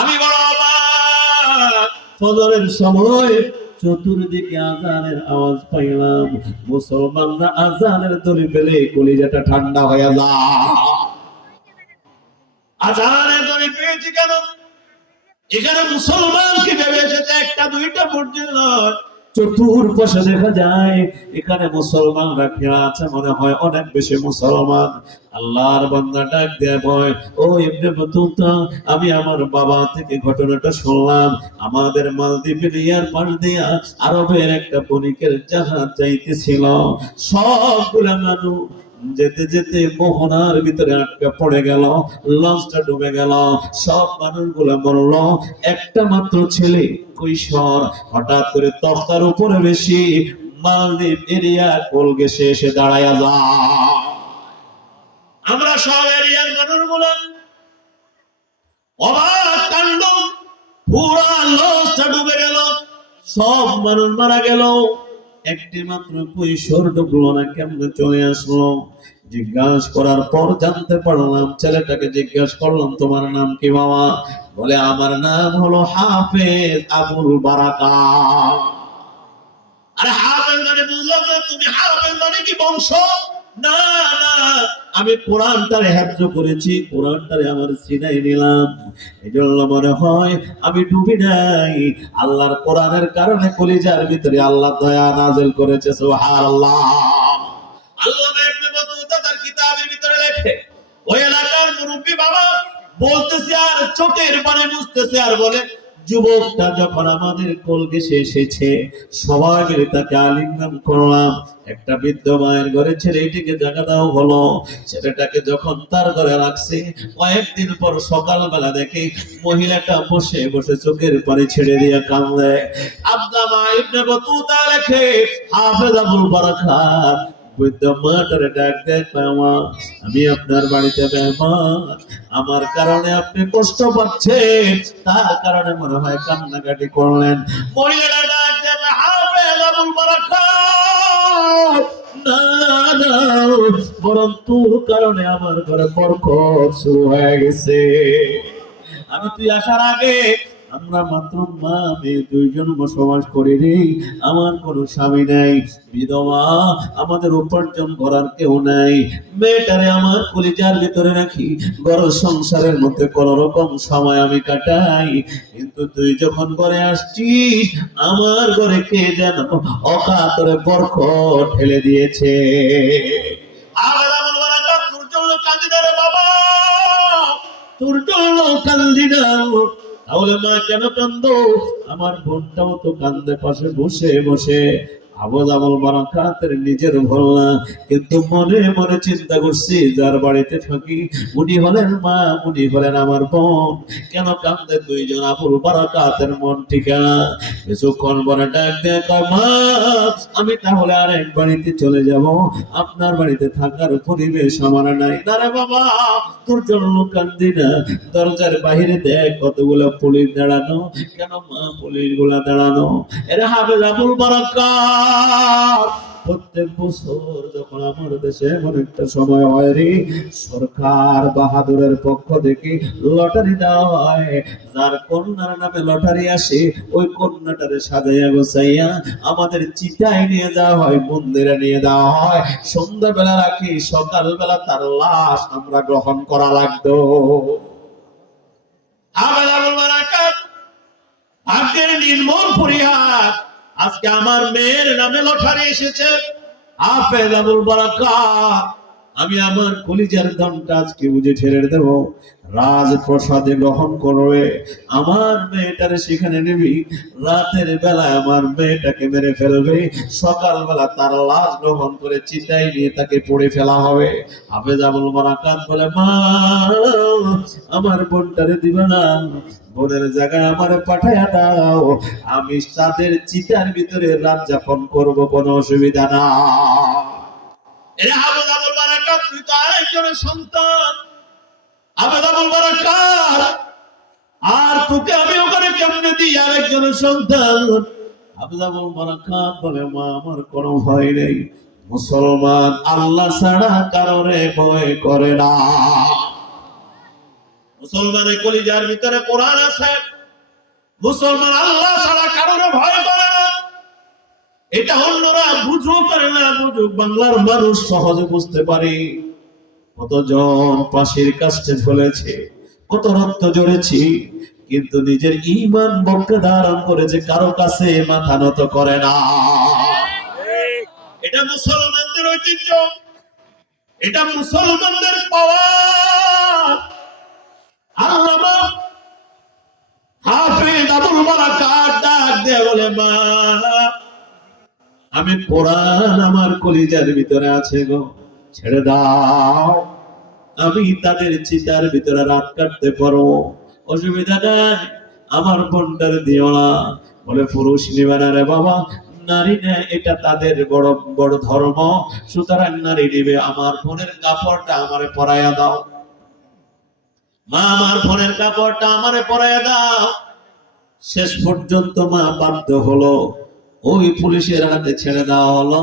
আমি বড় অবাক। ফজরের সময় চতুর্দিকে আজানের আওয়াজ পাইলাম, মুসলমানরা আজানের ধ্বনি পেলে কলিজাটা ঠান্ডা হয়ে যায়। আজানের ধ্বনি পেয়েছি কেন? এখানে মুসলমান কি ভেবে এসেছে একটা দুইটা মসজিদ নয়, চতুর্পাশে দেখা যায় এখানে মুসলমানরা খেলা আছে, মনে হয় অনেক বেশি মুসলমান। আল্লাহর বান্দা ডাক দেয়, ভয় ও ইবনে বতুতা, আমি আমার বাবা থেকে ঘটনাটা শুনলাম। আমাদের মালদ্বীপের ইয়ার পাশ দিয়া আরবের একটা বণিকের জাহাজ যাইতেছিল, সবগুলা মানুষ যেতে যেতে মোহনার ভিতরে আটকা পড়ে গেল, লঞ্চটা ডুবে গেল, সব মানুষগুলা মরল, একটা মাত্র ছেলে কৈশোর হঠাৎ করে তক্তার উপরে বেশি মালদ্বীপ এরিয়া কোল ঘেঁষে এসে দাঁড়ায়া যায়। আমরা সব এরিয়ার মানুষগুলো অবাক কাণ্ড, পুরা লঞ্চটা ডুবে গেল, সব মানুষ মারা গেল, একটি মাত্র কৈশোর ডুবলো না, কেমনে চলে আসলো? জিজ্ঞাসা করার পর জানতে পারলাম, ছেলেটাকে জিজ্ঞাসা করলাম, তোমার নাম কি বাবা? বলে, আমার নাম হলো হাফেজ আবুল বারাকা। আরে হাফেজ মানে বুঝলাম না, তুমি হাফেজ মানে কি বংশ? না না, আমি কোরআনটারে হেফজ করেছি, কোরআনটারে আমার সিনাই নিলাম, এজন্য মনে হয় আমি ডুবি নাই। আল্লাহর কোরআনের কারণে কলিজার ভিতরে আল্লাহ দয়া নাযিল করেছে, সুবহানাল্লাহ। আল্লামা ইবনে বতুতা তার কিতাবের ভিতরে লেখে, ওই এলাকার মুরব্বি বাবা বলতেছে আর চোখের পানি মুছতেছে আর বলে, যুবকটা যখন আমাদের কোল ঘেঁষে এসেছে সবাই মিলে তাকে আলিঙ্গন করলাম, একটা বৃদ্ধ মায়ের ঘরে ছেলেটিকে জায়গা দেওয়া হলো। ছেলেটাকে যখন তার ঘরে রাখছে, কয়েকদিন পর সকালবেলা দেখে মহিলাটা বসে বসে চোখের পানি ছেড়ে দিয়ে কাঁদে। আল্লামা ইবনে বতুতা লেখে, হাফেজ আবুল বারাকা বৃদ্ধ মাটারে ডাক দেয়, আমি আপনার বাড়িতে মেহমান, আমার কারণে আপনি কষ্ট পাচ্ছেন, তার কারণে মনে হয় কান্নাকাটি করলেন। মহিলারা ডাক দেয়, হাফেজ আবুল বারাকা, না না, বরং তোর কারণে আমার ঘরে বরকত শুরু হয়ে গেছে। আমি তুই আসার আগে আমরা মাত্র মা মেয়ে দুইজন বসবাস করি রে, আমার কোনো স্বামী নাই, বিধবা, আমাদের উপার্জন করার কেউ নাই, মেয়েটারে আমার কলিজার ভিতরে রাখি, ঘর সংসারের মধ্যে কোন রকম সময় আমি কাটাই। কিন্তু তুই যখন ঘরে আসছিস, আমার ঘরে কে যেন অকাতরে বরকত ঠেলে দিয়েছে। আবার আমার বারাকা, তোর জন্য কাঁদি না রে বাবা, তোর জন্য কান্দি না। তাহলে মা কেন কান্দো? আমার বোনটাও তো কান্দে পাশে বসে বসে। হাফেজ আবুল বারাকাতের নিজের ভুল না, কিন্তু মনে মনে চিন্তা করছি, যার বাড়িতে থাকি উনি হলেন মা, উনি হলেন আমার বোন, কেন কান্দে দুইজন? আবুল বারাকাতের মন ঠিকানা। কিছুক্ষণ পরে ডাক দিয়ে কয়, মা আমি তাহলে আর এক বাড়িতে চলে যাব, আপনার বাড়িতে থাকার পরিবেশ আমার নাই। না রে বাবা, তোর জন্য কান্দি না, দরজার বাহিরে দেখ কতগুলো পুলিশ দাঁড়ানো, কেন মা পুলিশ গুলা দাঁড়ানো? এরা হাফেজ আবুল বারাকাত প্রত্যেক বছর যখন আমার দেশে এমন একটা সময় হয় রে, সরকার বাহাদুরের পক্ষ থেকে লটারি দেওয়া হয়, যার কন্যার নামে লটারি আসে ওই কন্যাটারে সাজাইয়া গোছাইয়া আমাদের চিতায় নিয়ে যাওয়া হয়, মন্দিরে নিয়ে যাওয়া হয়, সন্ধ্যাবেলা রাখি, সকালবেলা তার লাশ আমরা গ্রহণ করা লাগতো। হাফেজ আবুল বারাকাত ভাগ্যের নির্মল পরিহাস, আজকে আমার মেয়ের নামে লটারি এসেছে। হাফেজ আবুল বারাকাত, আমি আমার কলিজার ধনটা আজকে বুঝে ছেড়ে দেব, রাজপ্রসাদে গ্রহণ করবে, আমার মেয়েটারে সেখানে নিবি, রাতের বেলায় আমার মেয়েটাকে মেরে ফেলবে, সকালবেলা তার লাশ গ্রহণ করে চিতায় নিয়ে তাকে পড়ে ফেলা হবে। হাফেজ আবুল বারাকাত বলে, মা আমার বোনটারে দিবে না, বোনের জায়গায় আমার পাঠায়া দাও, আমি তাদের চিতার ভিতরে রাত যাপন করব, কোনো অসুবিধা না। এরা হাফেজ আবুল বারাকাত, তুই তো আরেকজনের সন্তান, হাফেজ আবুল বারাকাত, আর তোকে আমি ওখানে কেমনে দিই আরেকজনের সন্তান? হাফেজ আবুল বারাকাত বলে, মা আমার কোনো ভয় নেই, মুসলমান আল্লাহ ছাড়া কারোরে ভয় করে না। মুসলমানের কলিজার ভিতরে কোরআন আছে, মুসলমান আল্লাহ ছাড়া কারোর ভয় করে না। এটা অন্যরা বুঝতেও পারে না, বুঝুক, বাংলার মানুষ সহজে বুঝতে পারে। কতজন পাশের কাছে ঝুলেছে, কত রক্ত ঝরেছি, কিন্তু নিজের ঈমান বলকে ধারণ করেছে, কারো কাছে মাথা নত করে না। এটা মুসলমানদের ঐতিহ্য, এটা মুসলমানদের পাওয়া। আল্লামা হাফেজ আবুল বারাকাত ডাক দিয়ে বলে, মা, আমি কোরআন আমার কলিজার ভিতরে আছে গো, ছেড়ে দাও, আমি তাদের চিতার ভিতরে রাত কাটতে পারো, অসুবিধা নাই, আমার বোনটার দিও না। বলে, পুরুষ নিবে না রে বাবা, নারী নেয়, এটা তাদের বড় বড় ধর্ম, সুতরাং নারী নিবে। আমার বোনের কাপড়টা আমারে পরাইয়া দাও, মা, আমার বোনের কাপড়টা আমারে পরাইয়া দাও। শেষ পর্যন্ত মা বাধ্য হলো, ওই পুলিশের হাতে ছেড়ে দেওয়া হলো।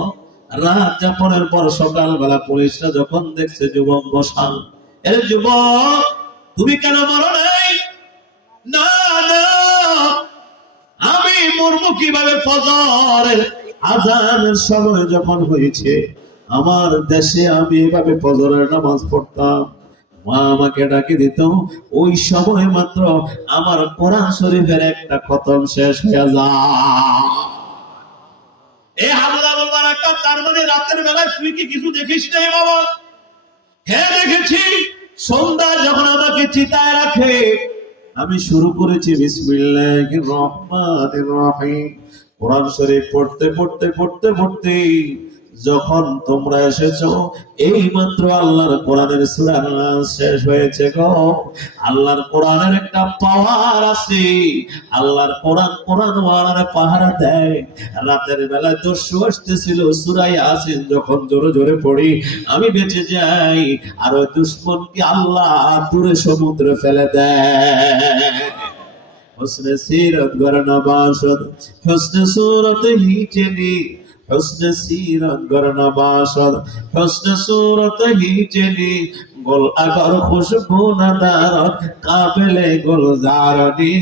রাত যাপনের পর সকালবেলা পুলিশরা যখন দেখছে যুবক বসা, এর যুবক, তুমি কেন মরো নাই? না না, আমি মরবো কিভাবে? ফজরের আযানের সময় যখন হয়েছে, আমার দেশে আমি এভাবে ফজরের নামাজ পড়তাম, মা আমাকে ডাকে দিত, ওই সময় মাত্র আমার কোরআন শরীফের একটা খতম শেষ হয়ে যায়। এই হামলামুল বারাকাত, তার মানে রাতের বেলায় তুই কি কিছু দেখিস নাই বাবা? হ্যাঁ দেখেছি। সন্ধ্যা যখন আমাকে চিতায় রাখে, আমি শুরু করেছি বিসমিল্লাহির রহমানির রহিম, কোরআন শরীফ পড়তে পড়তে পড়তে পড়তে যখন তোমরা এসেছো, এই মাত্র আল্লাহর কোরআনের সূরা নাস শেষ হয়েছে গো। আল্লাহর কোরআনের একটা পাওয়ার আছে, আল্লাহর কোরআন কোরআন ওয়ালারে পাহারা দেয়। রাতের বেলায় দস্যু আসতেছিল, সূরা ইয়াসিন যখন জোরে জোরে পড়ি, আমি বেঁচে যাই, আর ওই দুশমনকে আল্লাহ দূরে সমুদ্রে ফেলে দেয়। হুসনে সিরত গরনা বাসদ, হুসনে সুরত হিচেনি, হুসনে সিরত গরনা বাসদ, হুসনে সুরত হিচেনি, গোল আগর খুশবু নাদারত কাবিলে গুলজারনি,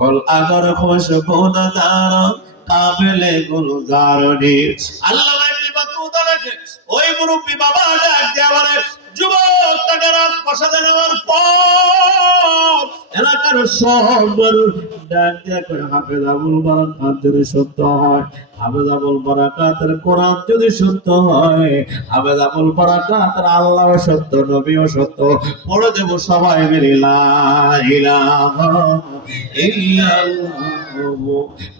গোল আগর খুশবু নাদারত কাবিলে গুলজারনি। আল্লাহ ইবনে বাতুতা লেখে, ওই মুরব্বি বাবা ডাক দিয়ে বলে, যুবক, তাকে রাত প্রসাদে নেওয়ার পর এলাকার সব মানুষ ডাক দিয়ে করে, হাফেজ আবুল বারাকাত যদি সত্য হয়, হাফেজ আবুল বারাকাতের কোরআন যদি সত্য হয়, হাফেজ আবুল বারাকাতের আল্লাহ সত্য, নবীও সত্য, পড়ে দেব সবাই মিলে লা ইলাহা ইল্লাল্লাহু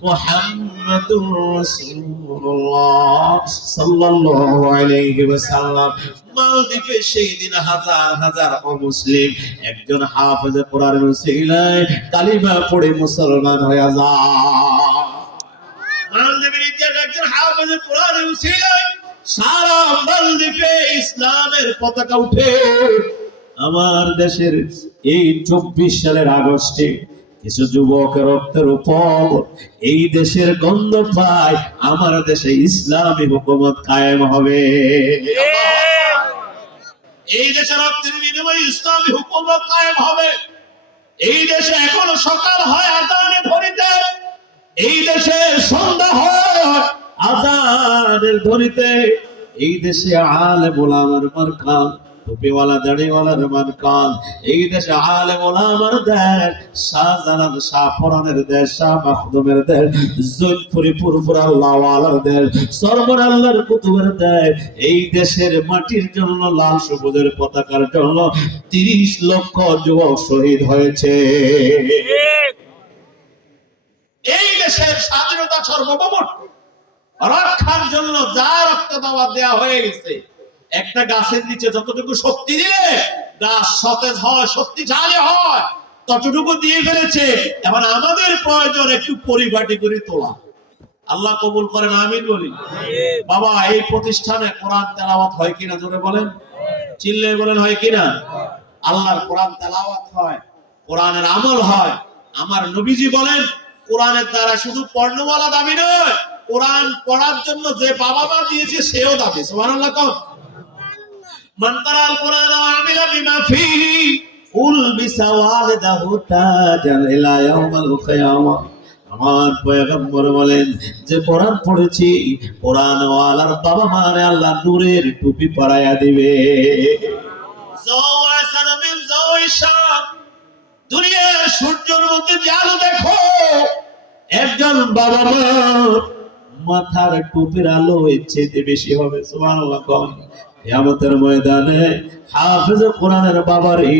মুহাম্মাদুর রাসূলুল্লাহ সাল্লাল্লাহু আলাইহি ওয়াসাল্লাম। মালদ্বীপে সেই দিন হাজার হাজার অমুসলিম একজন হাফেজে কোরআনের উসিলায় কালিমা পড়ে মুসলমান হয়ে যায়। মালদ্বীপের ইতিহাসে একজন হাফেজে কোরআনের উসিলায় সারা মালদ্বীপে ইসলামের পতাকা উঠে। আমার দেশের এই 24 সালের আগস্টে কিছু যুবকের রক্তের উপর এই দেশের গন্ধ পায়, আমার দেশে ইসলামী হুকুমত কায়েম হবে। এই দেশের রক্তের বিনিময়ে ইসলামী হুকুমত কায়েম হবে। এই দেশে এখনো সকাল হয় আযানের ধ্বনিতে, এই দেশে সন্ধ্যা হয় আযানের ধ্বনিতে, এই দেশে আলেম ওলামার মারকান, টুপিওয়ালা দাড়িওয়ালার মারকান, এই দেশে আলেম ওলামার দেশ, শাহজালাল শাহ ফরানের দেশ, শাহ মাখদুমের দেশ, জৈনপুরি পুরপুরা আল্লাহওয়ালার দেশ, সরবর আল্লাহর কুতুবের দেশ। এই দেশের মাটির জন্য, লাল সবুজের পতাকার জন্য 30 লক্ষ যুবক শহীদ হয়েছে। এই দেশের স্বাধীনতা সার্বভৌমত্ব রক্ষার জন্য যা রক্ত দেওয়া হয়ে গেছে, একটা গাছের নিচে যতটুকু শক্তি দিলে গাছ সতেজ হয়, শক্তিশালী হয়, ততটুকু দিয়ে ফেলেছে। এখন আমাদের প্রয়োজন একটু পরিপাটি করে তোলা। আল্লাহ কবুল করেন, আমিন বলি। বাবা, এই প্রতিষ্ঠানে কোরআন তেলাওয়াত হয় কিনা জোরে বলেন, চিল্লে বলেন, হয় কিনা? আল্লাহর কোরআন তেলাওয়াত হয়, কোরআনের আমল হয়। আমার নবীজি বলেন, কোরআনের দ্বারা শুধু পর্ণওয়ালা দাবি নয়, কোরআন পড়ার জন্য যে বাবা মা দিয়েছে সেও দাবি। সুবহানাল্লাহ। কোন মান কারাল কোরআন ওয়া আমিলা বিমা ফীহি উলবিসা ওয়ালিদাহু তাজান ইলা ইয়াউমিল কিয়ামাহ। আমার পয়গম্বর বলেন যে কোরআন পড়েছি, কোরআন ওয়ালার বাবা মারে আল্লাহ নূরের টুপি পরাইয়া দিবে। দুনিয়ার সূর্যের মধ্যে যে আলো দেখো, একজন বাবা মা মাথার টুপির আলো এর চেয়ে বেশি হবে। সুবহানাল্লাহ। কিয়ামতের ময়দানে হাফেজ কোরআনের বাবারই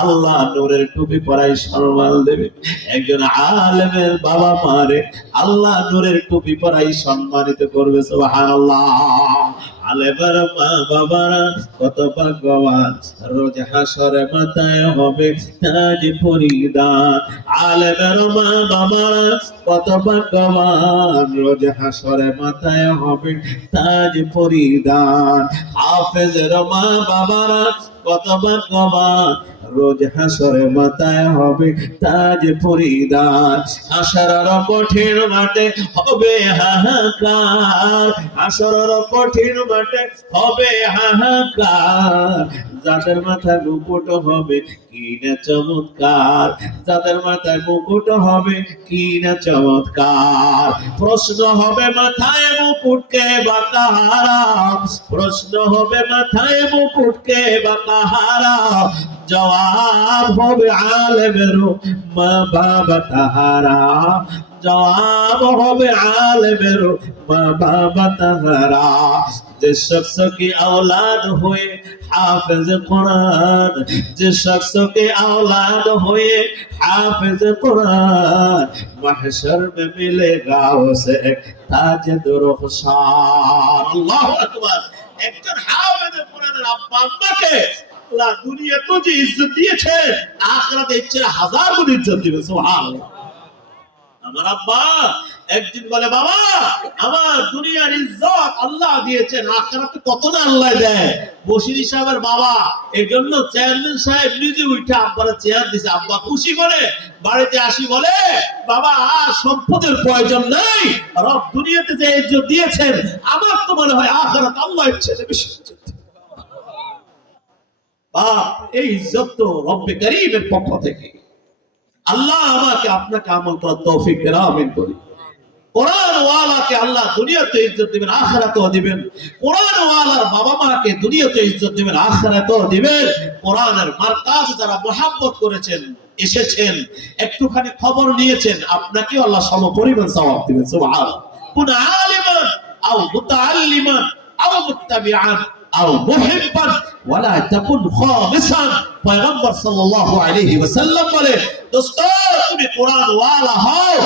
আল্লাহ নূরের টুপি পরাই সম্মান দেবে। একজন আলেমের বাবা মারে আল্লাহ নূরের টুপি পরাই সম্মানিত করবে। সুবহানাল্লাহ। আলেমের মা বাবারা কত ভাগ্যবান, রোজ হাসরে মাথায় হবে তাজ পরিধান। আলেমের মা বাবারা কত ভাগ্যবান, রোজ হাসরে মাথায় হবে তাজ পরিধান। হাফেজের মা বাবারা কত ভাগ্যবান, রোজ হাসরে মাথায় হবে তাজ পরিধান। হাসরের কঠিন মাঠে হবে হাহাকার, হাসরের কঠিন মাঠে হবে হাহাকার। যাদের মাথায় মুকুট হবে কি না চমৎকার, যাদের মাথায় মুকুট হবে কি না চমৎকার। প্রশ্ন হবে মাথায় মুকুটকে বা কাহারা, প্রশ্ন হবে মাথায় মুকুটকে বা কাহারা। জবাব হবে আলেমেরও মা বাবা তাহারা, জবাব হবে আলেমেরও মা বাবা তাহারা। जिस शख्स की औलाद हुए हाफिज कुरान, जिस शख्स की औलाद हुए हाफिज कुरान, महशर में मिलेगा उसे ताज दुरुखसार। अल्लाहु আকবার। একজন হাফেজ কোরআনের আব্বা আম্মাকে আল্লাহ দুনিয়াতে যে ইজ্জত দিয়েছে, আখিরাতে এর চেয়ে হাজার গুণ ইজ্জত দিবে। সুবহানাল্লাহ। আমার আব্বা একদিন বলে, বাবা আমার দুনিয়ার ইজ্জত আল্লাহ দিয়েছেন, আখিরাতে কত না আল্লাহ দেয়। বশির সাহেবের বাবা এই জন্য চেয়ারম্যান সাহেব নিজে উঠে আব্বারে চেয়ার দিছে। আব্বা খুশি করে বাড়িতে আসি বলে, বাবা আর সম্পদের প্রয়োজন নাই, রব দুনিয়াতে যে ইজ্জত দিয়েছেন আমার তো মনে হয় আখিরাতে আল্লাহ এর চেয়ে বেশি ইজ্জত দিবেন। বাপ এই ইজ্জত তো রব্বে কারীমের পক্ষ থেকে। আল্লাহ আমাকে আপনাকে আমল করার তৌফিক দেন, আমিন বলি। কোরআন ওয়ালাকে আল্লাহ দুনিয়াতে ইজ্জত দিবেন, আখিরাতেও দিবেন। কোরআন ওয়ালার বাবা মাকে দুনিয়াতে ইজ্জত দিবেন, আখিরাতেও দিবেন। কোরআনের মারকাজ যারা মুহাব্বত করেছেন, এসেছেন, একটুখানি খবর নিয়েছেন, আপনাকে আল্লাহ সমপরিমাণ সওয়াব দিবেন। সুবহানাল্লাহ। কুন আলিমান আও মুতাআল্লিমান আও মুত্তাবিআন আও মুহিব্বান ওয়ালা তাকুন খামিসান। পয়গম্বর সাল্লাল্লাহু আলাইহি ওয়াসাল্লাম বলেন, দোস্ত তুমি কোরআন ওয়ালা হও,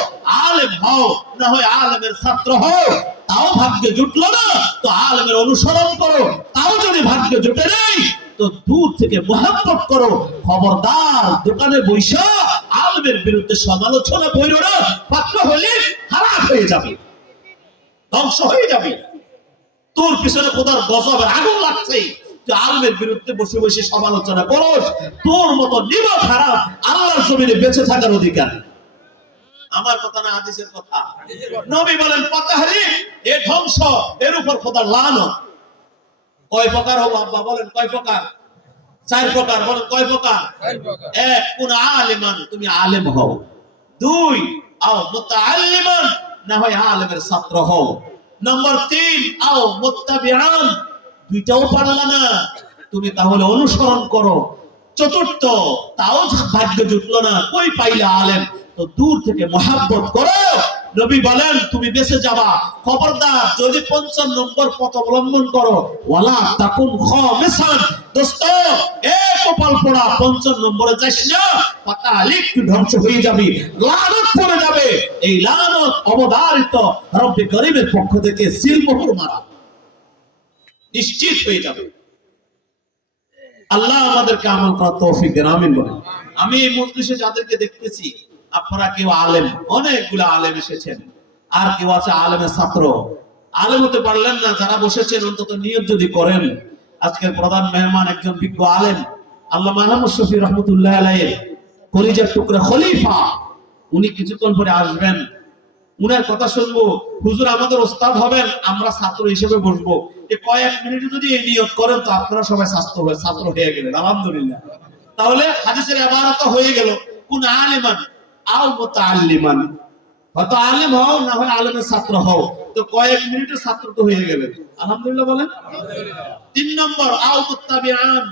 আলেম হও, না হয় আলেমের ছাত্র হও, তাও ভাগ্যে জুটলো না তো আলেমের অনুসরণ করো, তাও যদি ভাগ্যে জুটে নাই তো দূর থেকে মুহাব্বত করো। খবরদার দোকানে বৈশা আলেমের বিরুদ্ধে সমালোচনা কইরো না, পাত্র হলে খারাপ হয়ে যাবে, ধ্বংস হয়ে যাবে। তোর পিছনে খোদার গজবের আগুন লাগছে, তুই আলেমের বিরুদ্ধে বসে বসে সমালোচনা করস, তোর মতো নিমক হারাম আল্লাহর জমিনে বেঁচে থাকার অধিকার। আমার কথা না হাদিসের কথা। নবী বলেন পাতাহারি এ ধ্বংস, এর উপর খোদার লানত। কয় প্রকার হবো আব্বা বলেন? কয় প্রকার? 4 প্রকার। বলেন কয় প্রকার? 4 প্রকার। 1 কোন আলেমান, তুমি আলেম হও। 2 আও মুতাআল্লিমান, না হয় আলেমের ছাত্র হও। নম্বর 3 আও মুত্তাবিআন, দুইটাও পারলা না তুমি তাহলে অনুসরণ করো। 4 তাও ভাগ্য জুটলো না, কই পাইলা আলেম, তো দূর থেকে মুহাব্বত করো। নবী বলেন তুমি বেঁচে যাবা। খবরদার যদি 5 নম্বর পথ অবলম্বন করো, ওয়ালা তাকুন খামিসান, দোস্ত এ কপাল পোড়া 5 নম্বরে যাস না, পাতা লিক ধ্বংস হয়ে যাবে, লানত পড়ে যাবে। এই লানত অবধারিত রব্বে কারীমের পক্ষ থেকে সিলমোহর মারা নিশ্চিত হয়ে যাবে। আল্লাহ আমাদেরকে আমল করার তৌফিক দেন, আমিন বলেন। আমি এই মজলিসে যাদেরকে দেখতেছি আপনারা কেউ আলেম, অনেকগুলো আলেম এসেছেন, আর কেউ আছে আলেমের ছাত্র। আলেম হতে পারলেন না, যারা বসেছেন অন্তত নিয়ত যদি করেন। আজকের প্রধান মেহমান একজন বিজ্ঞ আলেম, আল্লামা আহমদ শফি রহমতুল্লাহ আলাইহির কলিজার টুকরা খলিফা। উনি কিছুক্ষণ পরে আসবেন, উনার কথা শুনবো। হুজুর আমাদের ওস্তাদ হবেন, আমরা ছাত্র হিসেবে বসবো। এই কয়েক মিনিটে যদি এই নিয়ত করেন তো আপনারা সবাই ছাত্র হয়ে গেলেন, আলহামদুলিল্লাহ। তাহলে হাদিসের ইবারত হয়ে গেল কোন আলিমান আও মুতাআল্লিমান, হয়তো আলেম হও, না হয় আলেমের ছাত্র হও, তো কয়েক মিনিটের ছাত্র তো হয়ে গেলেন, আলহামদুলিল্লাহ বলেন। 3 নম্বর, আও মুত্তাবিআন,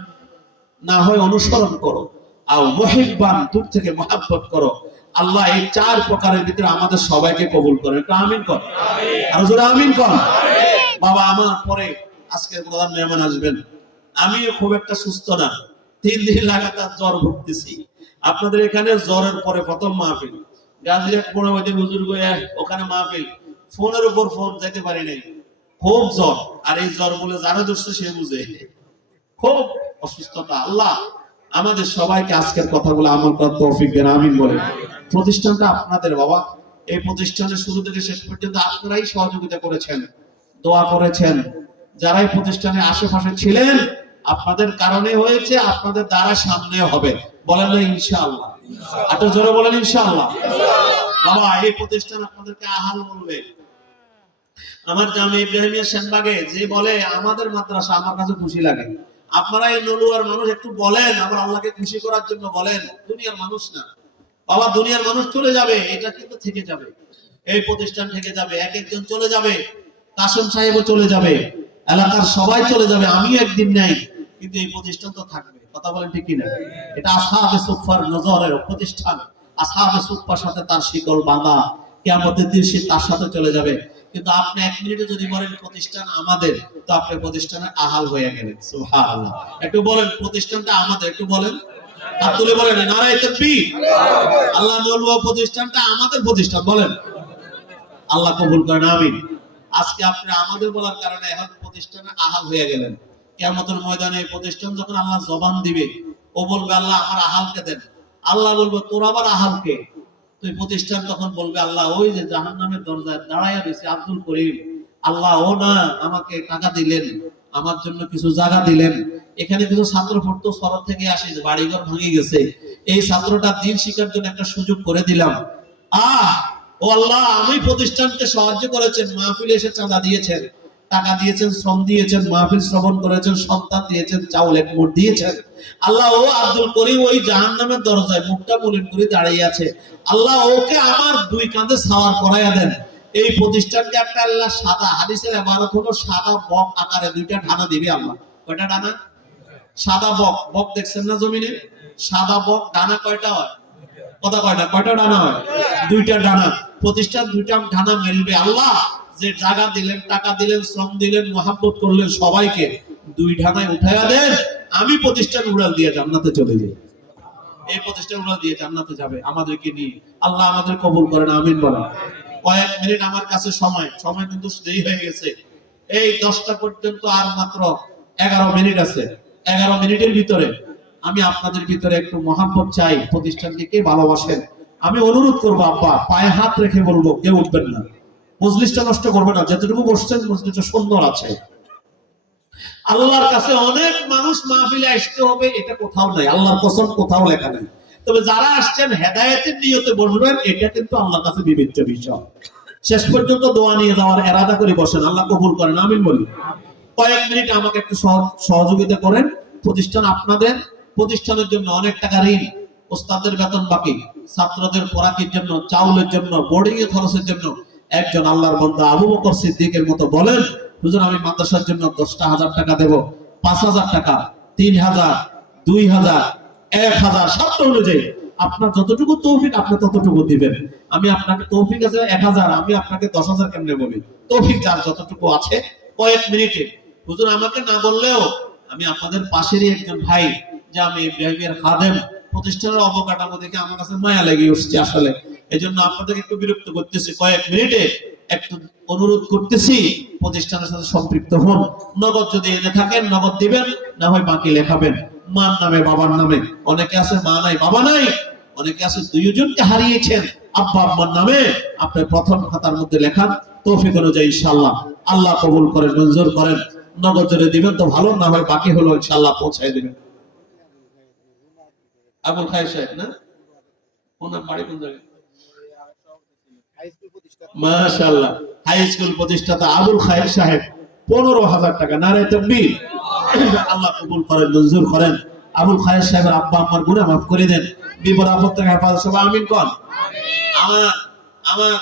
না হয় অনুসরণ করো, আও মুহিব্বান, দূর থেকে মহব্বত করো। আল্লাহ এই 4 প্রকারের ভিতরে আমাদের সবাইকে কবুল করেন, একটু আমিন কর, আর জোরে আমিন কর। বাবা, আমার পরে আজকের প্রধান মেহমান আসবেন, আমিও খুব একটা সুস্থ না, 3 দিন লাগাতার জ্বর ভুগতেছি। আপনাদের এখানে জ্বরের পরে প্রথম মাহফিল, গাজীরহাট পড়ে ওই যে বুজুর্গ ওখানে মাহফিল, ফোনের উপর ফোন যেতে পারি নাই, খুব জ্বর। আর এই জ্বর বলে যারা ধরছে সে বুঝে, খুব অসুস্থতা। আল্লাহ আমাদের সবাইকে আজকের কথাগুলো আমল করার তৌফিক দেন, আমিন বলেন। প্রতিষ্ঠানটা আপনাদের বাবা, এই প্রতিষ্ঠানের শুরু থেকে শেষ পর্যন্ত আপনারাই সহযোগিতা করেছেন, দোয়া করেছেন। যারা এই প্রতিষ্ঠানের আশেপাশে ছিলেন, আপনাদের কারণে হয়েছে, আপনাদের দ্বারা সামনে হবে, বলেন না ইনশাআল্লাহ? আরো জোরে বলেন ইনশাআল্লাহ। বাবা, এই প্রতিষ্ঠান আপনাদেরকে আহাল বলবে। আমার জামে ইব্রাহিমিয়া সেনবাগে যে বলে আমাদের মাদ্রাসা, আমার কাছে খুশি লাগে। আপনারা এই নলুয়ার মানুষ একটু বলেন, আমার আল্লাহকে খুশি করার জন্য বলেন, দুনিয়ার মানুষ না বাবা, দুনিয়ার মানুষ চলে যাবে, এটা কিন্তু থেকে যাবে, এই প্রতিষ্ঠান থেকে যাবে, এক একজন চলে যাবে, কাসেম সাহেবও চলে যাবে, এলাকার সবাই চলে যাবে, আমিও একদিন নেই, কিন্তু এই প্রতিষ্ঠান তো থাকবে। কথা বলেন ঠিক কিনা? এটা আসহাবে সুফফার নজরের প্রতিষ্ঠান, আসহাবে সুফফার সাথে তার শিকল বাঁধা, কিয়ামতের দিন সে তার সাথে চলে যাবে। কিন্তু আপনি 1 মিনিটে যদি বলেন প্রতিষ্ঠান আমাদের, তো আপনি প্রতিষ্ঠানের আহাল হয়ে গেলেন। সুবহানাল্লাহ। একটু বলেন প্রতিষ্ঠানটা আমাদের, একটু বলেন, হাত তুলে বলেন নারায়ে তাকবীর। আল্লাহ নলুয়া প্রতিষ্ঠানটা আমাদের প্রতিষ্ঠান, বলেন। আল্লাহ কবুল করেন, আমিন। আজকে আপনি আমাদের বলার কারণে এখন প্রতিষ্ঠানে আহাল হয়ে গেলেন। কিয়ামতের ময়দানে এই প্রতিষ্ঠান যখন আল্লাহ জবান দিবে, ও বলবে আল্লাহ আমার আহালকে দেন। আল্লাহ বলবে তোর আবার আহালকে? তুই প্রতিষ্ঠান তখন বলবে আল্লাহ ওই যে জাহান্নামের দরজায় দাঁড়ায়া রয়েছে আব্দুল করিম, আল্লাহ ও না, আমাকে টাকা দিলেন, আমার জন্য কিছু জায়গা দিলেন, এখানে কিছু ছাত্র পড়তো শহর থেকে আসে, বাড়িঘর ভাঙে গেছে, এই ছাত্রটা দিন শিক্ষার জন্য একটা সুযোগ করে দিলাম। ও আল্লাহ, আমি প্রতিষ্ঠানকে সাহায্য করেছেন, মাহফিলে এসে চাঁদা দিয়েছেন, টাকা দিয়েছেন, শ্রম দিয়েছেন, মাহফিল শ্রবণ করেছেন, সন্তান দিয়েছেন, চাউল 1 মুঠ দিয়েছেন। আল্লাহ ও আব্দুল করিম ওই জাহান্নামের দরজায় মুখটা মলিন করে দাঁড়িয়ে আছে, আল্লাহ ওকে আমার 2 কাঁধে সাওয়ার করাইয়া দেন। এই প্রতিষ্ঠানকে একটা আল্লাহ সাদা, হাদিসের ইবারত হলো সাদা বক আকারে 2টা ডানা দিবে আল্লাহ। কয়টা ডানা? সাদা বক। বক দেখছেন না জমিনে? সাদা বক ডানা কয়টা হয়? কথা কয়টা? কয়টা ডানা হয়? 2টা ডানা। প্রতিষ্ঠান 2টা ডানা মেলবে। আল্লাহ যে জায়গা দিলেন, টাকা দিলেন, শ্রম দিলেন, মহব্বত করলেন, সবাইকে 2 ডানায় উঠাইয়া দেন, আমি প্রতিষ্ঠান উড়াল দিয়ে জান্নাতে চলে যাই। এই প্রতিষ্ঠান উড়াল দিয়ে জান্নাতে যাবে আমাদেরকে নিয়ে। আল্লাহ আমাদের কবুল করেন, আমিন বলেন। কয়েক মিনিট আমার কাছে সময় কিন্তু দেরি হয়ে গেছে। এই 10টা পর্যন্ত আর মাত্র 11 মিনিট আছে। 11 মিনিটের ভিতরে আমি আপনাদের ভিতরে একটু মহব্বত চাই, প্রতিষ্ঠানকে কে ভালোবাসেন আমি অনুরোধ করবো, আব্বা পায়ে হাত রেখে বলবো কেউ উঠবেন না, মজলিসটা নষ্ট করবে না, যতটুকু বসছেন মজলিসটা সুন্দর আছে। আল্লাহর কাছে অনেক মানুষ মাহফিলে আসতে হবে এটা কোথাও নাই, আল্লাহর কসম কোথাও লেখা নাই। তবে যারা আসছেন হেদায়েতের নিয়তে বসবেন, এটা কিন্তু আল্লাহর কাছে বিবেচ্য বিষয়। শেষ পর্যন্ত দোয়া নিয়ে যাওয়ার ইরাদা করে বসেন, আল্লাহ কবুল করেন, আমিন বলি। কয়েক মিনিট আমাকে একটু সহযোগিতা করেন। প্রতিষ্ঠান আপনাদের, প্রতিষ্ঠানের জন্য অনেক টাকা ঋণ, ওস্তাদের বেতন বাকি, ছাত্রদের পড়াকির জন্য, চাউলের জন্য, বোর্ডিং এর খরচের জন্য। একজন আল্লাহর বান্দা আবু বকর সিদ্দিকের মতো বলেন, হুজুর আমি মাদ্রাসার জন্য 10,000 টাকা দেব, 5,000 টাকা, 3,000, 2,000, 1,000, শর্ত অনুযায়ী আপনার যতটুকু তৌফিক আপনি ততটুকু দিবেন। আমি আপনাকে তৌফিক আছে 1,000, আমি আপনাকে 10,000 কেমনে বলি? তৌফিক যার যতটুকু আছে। কয়েক মিনিটে হুজুর আমাকে না বললেও আমি আপনাদের পাশেরই একজন ভাই, যে আমি ইব্রাহিমের খাদেম, প্রতিষ্ঠানের অবকাঠামো দেখে আমার কাছে মায়া লেগে উঠছে আসলে, এজন্য আপনাদের একটু বিরক্ত করতেছি। কয়েক মিনিটে একটু অনুরোধ করতেছি, প্রতিষ্ঠানের সাথে সম্পৃক্ত হন। নগদ যদি এনে থাকেন নগদ দিবেন, না হয় বাকি লেখাবেন, মার নামে বাবার নামে। অনেকে আছে মা নাই বাবা নাই, অনেকে আছে 2 জনকে হারিয়েছেন, আব্বা আম্মার নামে আপনি প্রথম খাতার মধ্যে লেখান, তৌফিক অনুযায়ী ইনশাআল্লাহ আল্লাহ কবুল করেন, মঞ্জুর করেন। নগদ যদি দিবেন তো ভালো, না হয় বাকি হলো ইনশাআল্লাহ পৌঁছায় দিবেন। আবুল খায়ের সাহেব না, ওনার বাড়ি কোন জায়গায়? মাশাআল্লাহ, হাই স্কুল প্রতিষ্ঠাতা আবুল খায়ের সাহেব 15,000 টাকা। নারায়ে তাকবীর। আল্লাহ কবুল করেন, মঞ্জুর করেন। আবুল খায়ের সাহেবের আব্বা আম্মার গুনাহ মাফ করে দেন, বিপদ আপদ থেকে হেফাজত, সবাই আমিন কোন। আমার